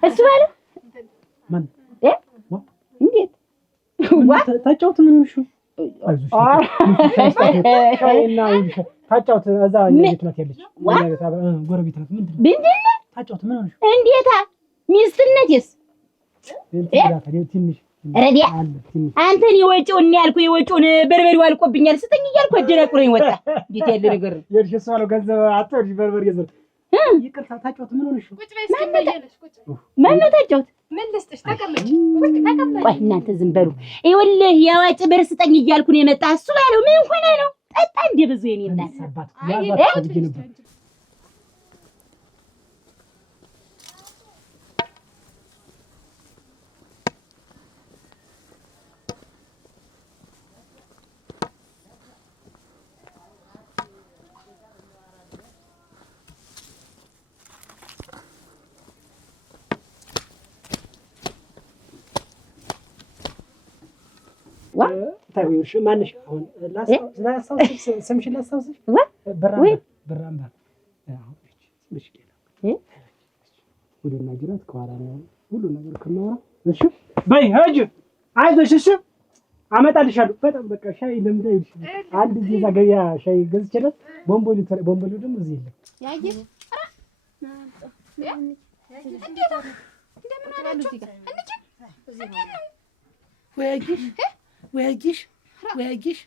እሱ ባለ ማን እንዴት ታጫውት ምን እሺ አይዞሽ ታጫውት እዛ ቤት ናት ያለች ጎረቤት ናት ምንድነው ታጫውት ምን ሆነሽ እንዴታ ሚስትነትስ ትንሽ ረዲያ አንተን የወጪውን ያልኩህ የወጪውን በርበሬው አልቆብኛል ስጠኝ እያልኩ አደናቁረኝ ወጣ። እንዴት ያለ ነገር ነው? የልሽ ሰዋለው ገንዘብ አጥቶ በርበሬ ገንዘብ ይቅርታ ታጫውት ምን ሆነሽ? ቁጭ በይ እስኪ መየለሽ ቁጭ ማን ነው ታጫውት? ምን ልስጥሽ? ተቀመጭ ቁጭ ተቀመጭ። ቆይ እናንተ ዝም በሉ። ይኸውልህ የወጪ ብር ስጠኝ እያልኩ ነው የመጣ እሱ ባለው ምን ሆነ ነው? ጠጣ እንደ ብዙ የኔ እናት ታውቂሽ ማንሽ አሁን ላስታውስሽ ስምሽን ላስታውስሽ ብራምባ አሁን እሺ ሁሉ ነገር ከኋላ ነው ሁሉ ነገር ከማወራ እሺ በይ ሂጂ አይዞሽ እሺ አመጣልሻለሁ በጣም በቃ ሻይ ለምዳ ይልሽ አንድ ጊዜ እዛ ገበያ ሻይ ገዝቼለት ቦምቦሊ ደግሞ እዚህ የለም ያየ ወያጊሽ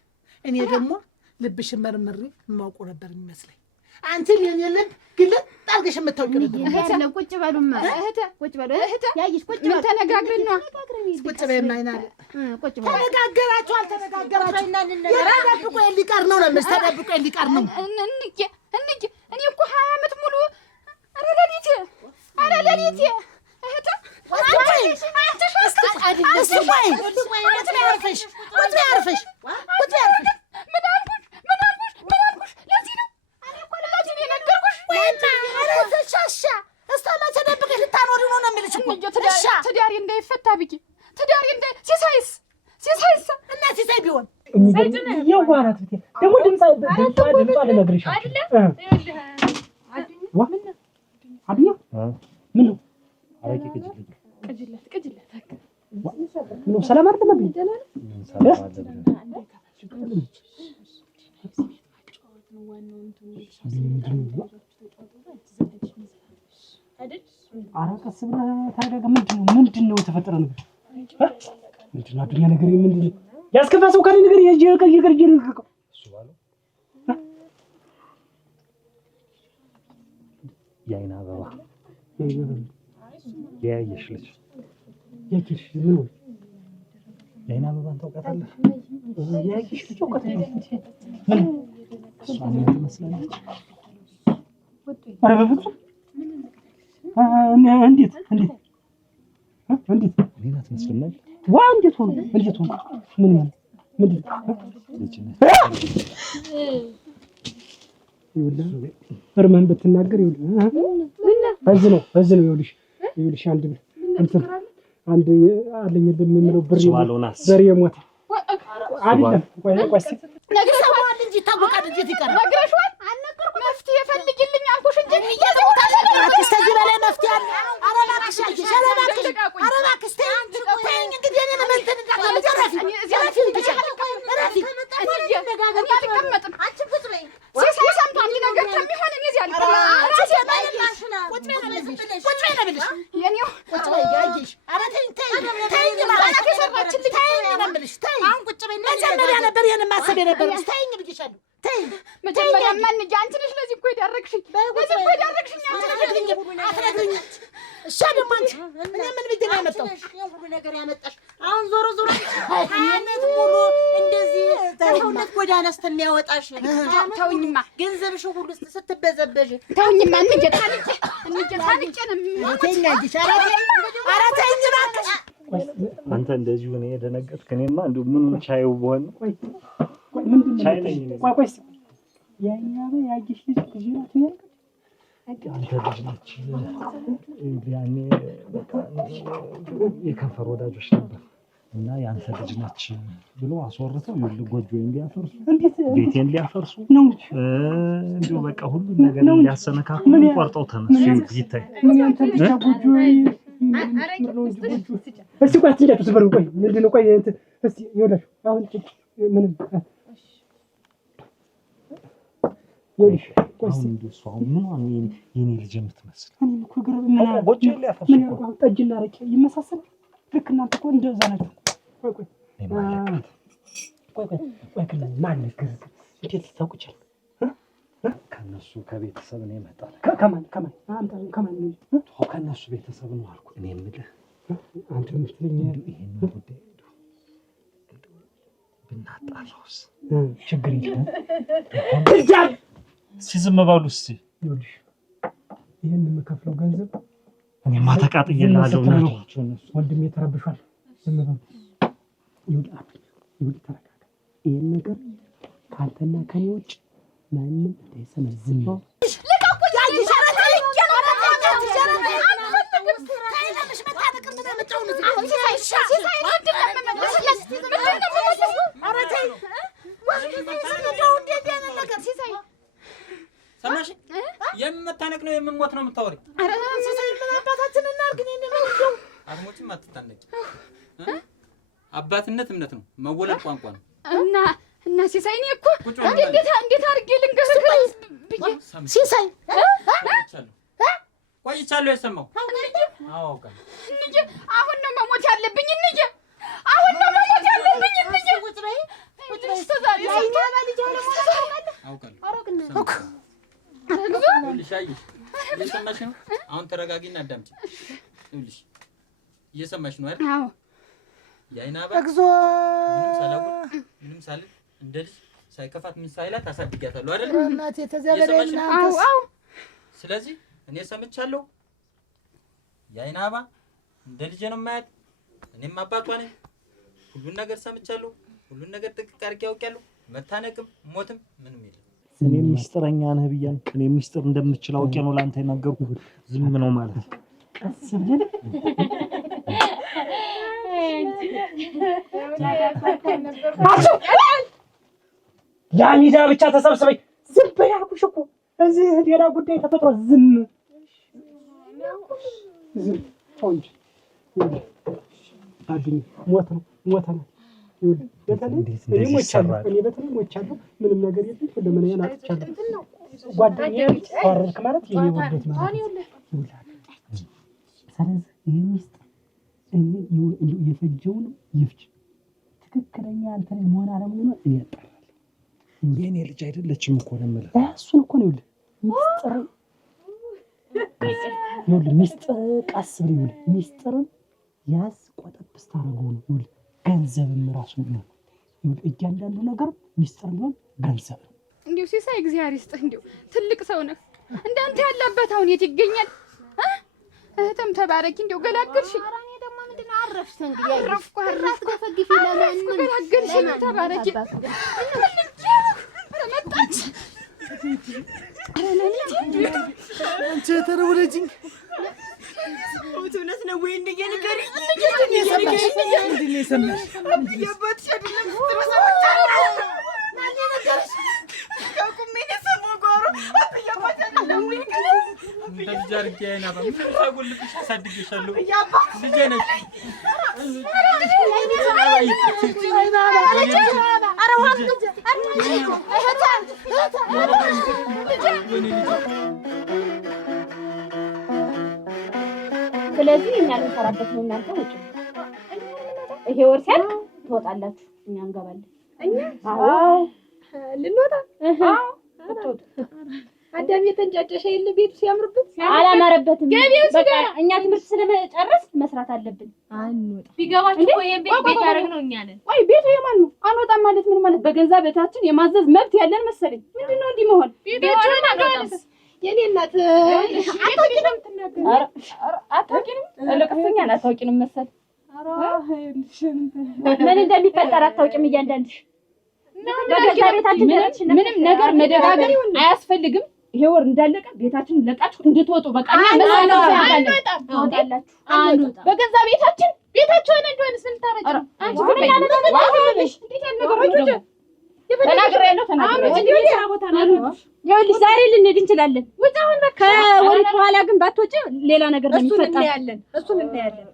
እኔ ደግሞ ልብሽን መርምሬ የማውቀው ነበር የሚመስለኝ። አንቺ የኔ ልብ ግልጥ አድርገሽ የምታውቂው ነበር። ቁጭ በሉማ እህተ ቁጭ በሉ እህተ ያይሽ ቁጭ በሉ ተነጋግረን ነው ቁጭ በይማ ይናል ቁጭ በሉ ተነጋገራችሁ ተደብቆ ሊቀር ነው ለምስ ተደብቆ ሊቀር ነው እንጂ እኔ እኮ 20 ዓመት ሙሉ ኧረ ለሊት እህተ ትዳሬ እንዳይፈታ ብዬ ትዳሬ ሲሳይስ እና ሲሳይ ቢሆን የዋናት ደግሞ ድምጿ ልነግርሽ አድኛ ምን ነው አረቂ ቅጅለት ምን ሰላም አይደለም አራቀስ ብለህ ታደጋ ምንድን ነው የተፈጠረ ነገር ምንድን ነው አዱኛ ነገር ምንድን ነው ያስከፋ ሰው ካለ ነገር ይገርጅ እሱ ባለው የአይን አበባ ያየሽ ልጅ ያኪሽ ምን ነው የአይን አበባን ታውቃታለህ? ያኪሽ ልጅ ታውቃታለህ? ምን እሷ ምን መስላለች? ኧረ በፍፁም እንዴት ሌላ ትመስልናል። ዋ እንዴት ሆነ ምን ይኸውልህ እርምህን ብትናገር ይኸውልህ በዚህ ነው ይኸውልሽ አንድ ብር እንትን አንድ አለኝ የምለው ብር የሞተ አይደለም ቆይ ነግረሽዋል እንጂ ታወቃል እንጂ ይቀራል ነግረሽዋል አልነገርኩም መፍትሄ ፈልጊልኝ አልኩሽ እንጂ ከዚህ በላይ መፍትሄ አለ ኧረ እባክሽ ኧረ እባክሽ ተይኝ እንግዲህ እኔ ነው እንትን እንዳታረፊ አልቀመጥም አንቺ ቁጭ በይ ሲሳይ ሰምቷል እንዲህ ነገር ከሚሆን እኔ እዚህ አልቀመጥም ቁጭ በይ ነው የምልሽ የኔው ቁጭ በይ ያይሽ ኧረ ተይኝ ማለት የሰራችልኝ ተይኝ አሁን ቁጭ በይ መጀመሪያ ነበር ይሄን ማሰብ የነበረው ተይኝ ብዬሻለሁ ተይኝ መጀመሪያ ማን እንጂ አንቺ ነሽ ለዚህ እኮ የዳረግሽኝ አትነግሪኝ እሺ ደግሞ አንቺ እኔ ምን ብዬሽ ነው ያመጣው ሁሉ ነገር ያመጣሽ አሁን ዞሮ ዓመት ሙሉ እንደዚህ ከሰውነት ጎዳና እስከሚያወጣሽ ተውኝማ ገንዘብሽ ሁሉ ስትበዘበዥ ተውኝማ እንጀ ታንቄ ነው ተይኝ ኧረ ተይኝ እባክሽ አንተ እንደዚሁ ነው የደነገጥክ። እኔማ እንደው ምኑን ቻይው በሆነ ቻይ ነኝ ቆይ ያይሽ ልጅ ናት አንተ ልጅ ነች ያኔ በቃ የከንፈር ወዳጆች ነበር እና ያንተ ልጅ ነች ብሎ አስወርተው ጎጆዬን ሊያፈርሱ ቤቴን ሊያፈርሱ ነው እንደው በቃ ሁሉ ነገር ሊያሰነካክሉ ቆርጠው ተነሱ። ይታይ ምን ያንተ ልጅ ጎጆዬ እስቲ ቆይ ትንጃቱ ዝበር ቆይ ምንድነው ቆይ እስቲ ይኸውልሽ አሁን ምንም ይኸውልሽ ቆይ እንደሱ አሁን ምን የኔ ልጅ የምትመስል እኔ እኮ ግራ ምን ጎጆዬን ሊያፈርሱ ምን ጠጅና አረቄ ይመሳሰላል። ልክ እናንተ እኮ እንደዛ ናችሁ። ማን ነገር እንዴት ታውቁቻል? ከነሱ ከቤተሰብ ነው ይመጣል። ከማን ከነሱ ቤተሰብ ነው አልኩ። እኔ የምልህ አንተ ምትለኝ ይሄን ጉዳይ ብናጣራውስ? ችግር የለም። ዝም በሉ እስኪ። ይኸውልሽ ይሄን የምከፍለው ገንዘብ እኔማ ተቃጥዬልሃለሁ። ወንድሜ ተረብሿል። ዝም በሉ። ይኸውልህ ተረጋጋ። ይሄን ነገር ካንተና ከኔ ውጭ ማንም እንዳይሰማ ዝም በሉ። ሰማሽ? የምታነቅ ነው የምሞት ነው የምታወሪ? አባታችን እናርግ ነው አትሞችም፣ አትታነቂ። አባትነት እምነት ነው፣ መወለድ ቋንቋ ነው። እና ሲሳይ እኔ እኮ እንዴት አድርጌ ልንገርህ ብዬ ሲሳይ ቆይቻለሁ የሰማው። አዎ እንጂ አሁን ነው መሞት ያለብኝ እንጂ አሁን ነው መሞት ያለብኝ እንጂ ቁጭ በይ እየሰማሽ ነው? አሁን ተረጋጊና አዳምጪ። ይኸውልሽ እየሰማሽ ነው አይደል? አዎ። የአይን አባ ምንም ሳላውቅ ምንም ሳልል እንደ ልጅ ሳይከፋት ምን ሳይላት አሳድጊያታለሁ አይደል? እናቴ ተዘበለና አንተስ? አዎ። ስለዚህ እኔ ሰምቻለሁ። የአይን አባ እንደ ልጄ ነው የማያት። እኔም አባቷ ነኝ። ሁሉን ነገር ሰምቻለሁ። ሁሉን ነገር ጥቅቅ አድርጌ አውቄያለሁ። መታነቅም ሞትም ምንም የለም። እኔ ሚስጥረኛ ነህ ብያለሁ። እኔ ሚስጥር እንደምችል አውቄ ነው ላንተ የነገርኩህ። ዝም ነው ማለት ቀስ ብለህ ያሚዳ ብቻ ተሰብስበኝ ዝም በይ አልኩሽ እኮ። እዚህ ሌላ ጉዳይ ተፈጥሮ ዝም ሆንጅ አድኝ ሞት ነው ይኸውልህ በተለይ እኔ ሞቻለሁ። ምንም ነገር የለም። ለምን ያን አጥቻለሁ። ጓደኛዬ ወርክ ማለት የኔ ውርደት ማለት ነው። ስለዚህ ይሄ ሚስጥር እኔ የፈጀውን ይፍጅ። ትክክለኛ አንተ ላይ መሆን አለመሆኑ እኔ ያጣራለሁ። የኔ ልጅ አይደለችም እኮ ነው የምልህ። እሱን እኮ ነው ይኸውልህ ሚስጥር ቀስ ብለህ ሚስጥርን ያዝ ቆጠብስ ታደርገው ነው ይኸውልህ ገንዘብም ራሱ ነው። እያንዳንዱ ነገር ሚስጥር ነው ገንዘብ ነው። እንዲሁ ሲሳይ እግዚአብሔር ይስጥህ። እንዲሁ ትልቅ ሰው ነህ። እንዳንተ ያለበት አሁን የት ይገኛል? እህትም ተባረኪ። እንዲሁ ገላገልሽ። ኧረ እኔ ደግሞ ምንድነው አረፍሽ? እንግዲህ አረፍኩ ተፈግፊ ለምን ገላገልሽ? ተባረኪ። መጣች አንቺ ተረውለጅኝ እውነት ነው ወይ? እንደየ ንገሪኝ። ምንድን ነው የሰማሽ? አባትሽ አይደለም ማን ነገርሽ? ከቁሜ ነው የሰማው ጓሮ አባትሽ አይደለም እንደ ልጅ አድርጌ አይና በምን ታጎልብሽ አሳድጌሻለሁ። ልጄ ነሽ። ስለዚህ እኛ ልንሰራበት ነው። እናንተ ውጭ ይሄ ወር ሲያልቅ ትወጣላችሁ፣ እኛ እንገባለን። እኛ ልንወጣ ልትወጡ አዳም የተንጫጨሸ የለ ቤቱ ሲያምርበት አላማረበትም። በቃ እኛ ትምህርት ስለመጨረስ መስራት አለብን። አንወጣ ቢገባችሁ እኮ ይሄን ቤት ያደረግነው እኛ ነን። ቆይ ቤቱ የማን ነው? አንወጣም ማለት ምን ማለት? በገንዛ ቤታችን የማዘዝ መብት ያለን መሰለኝ። ምንድነው እንዲህ መሆን? ቤቱን አንወጣም። የኔ እናት አታውቂንም ትናገር አታውቂንም ለቀፈኛል አታውቂንም መሰል ምን እንደሚፈጠር አታውቂም። እያንዳንድሽ በገዛ ቤታችን ምንም ነገር መደጋገር አያስፈልግም። ይሄ ወር እንዳለቀ ቤታችንን ለቃችሁ እንድትወጡ በቃ እኛ መስዋዕት ትወጣላችሁ። አንወጣም በገዛ ቤታችሁ ሆነ እንደሆነስ ምን ታረጭ ነው? አንቺ ምን ያለሽ እንዴት ያለ ነገር ነው? ተናግሬያለሁ። ይኸውልሽ ዛሬ ልንሄድ እንችላለን። ውጭ አሁን በቃ ከወሪት በኋላ ግን ባትወጪ ሌላ ነገር ነው የሚፈጠር። እሱን እናያለን።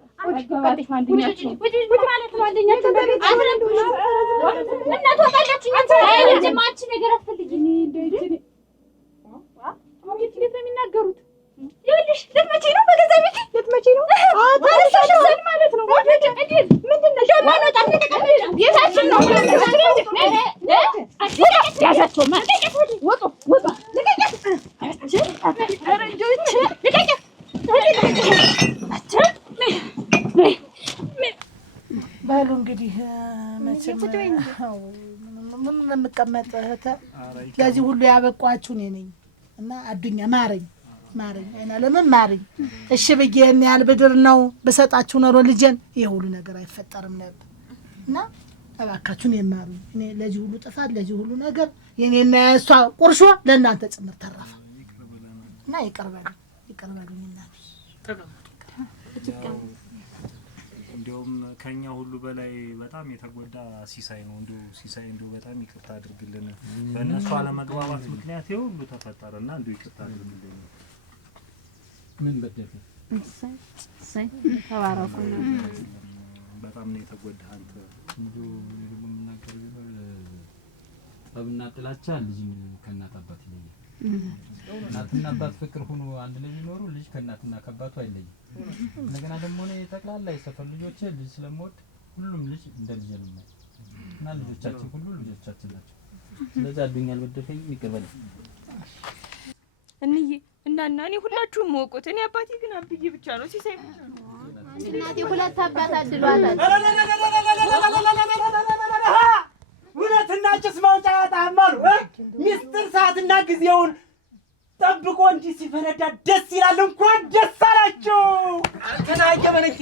ወጭ ማንደኛችሁ ውጭ ማለት ነው አንደኛችሁ በቤት አብረን እናት ወጣላችሁ። አንቺ ነገር አትፈልጊኝ እንደዚህ እንዴት ነው የሚናገሩት? ይኸውልሽ ልትመጪ ነው በገዛ ቤት ልትመጪ ነው? ታረሻሽን ማለት ነው። ምንድነው? ደግሞ አንወጣም። ባሉ እንግዲህ መቼም ምን እንቀመጥ እህተ ለዚህ ሁሉ ያበቋችሁ እኔ ነኝ እና አዱኛ ማረኝ አይና ለምን ማረኝ እሺ ብዬ እኔ ያልብድር ነው በሰጣችሁ ኖሮ ልጄን ይሄ ሁሉ ነገር አይፈጠርም ነበር እና እባካችሁን የማሩኝ እኔ ለዚህ ሁሉ ጥፋት ለዚህ ሁሉ ነገር የኔና የሷ ቁርሾ ለእናንተ ጭምር ተረፈ እና ይቀርባሉ እናት እንደውም ከኛ ሁሉ በላይ በጣም የተጎዳ ሲሳይ ነው። ሲሳይ በጣም ይቅርታ አድርግልን። በእነሱ አለመግባባት ምክንያት ይሄ ሁሉ ተፈጠረና ይቅርታ አድርግልን። ምን በደፈ ሳይ ተባረኩ ነው። በጣም ነው የተጎዳ አንተ ደግሞ የምናገረው ጠብና ጥላቻ ልጅ ከእናት አባት ይለያል። እናትና አባት ፍቅር ሆኖ አንድ ላይ ቢኖሩ ልጅ ከእናትና ከአባቱ አይለይም። እንደገና ደግሞ እኔ ጠቅላላ የሰፈር ልጆቼ ልጅ ስለምወድ ሁሉም ልጅ እንደ ልጅ ነው እና ልጆቻችን ሁሉ ልጆቻችን ናቸው። ስለዚህ አዱኛ አልበደፈኝም፣ ይቅር በለኝ እንዬ እናና እኔ ሁላችሁም ወቁት። እኔ አባቴ ግን አብዬ ብቻ ነው ሲሳይ ብቻ ነው። እናቴ ሁለት አባት አድሏታል። እውነትና ጭስ ማውጫ ያጣማሉ ሚስጥር ሰዓትና ጊዜውን ጠብቆ እንዲህ ሲፈነዳ ደስ ይላል። እንኳን ደስ አላችሁ። ተናገ በነገ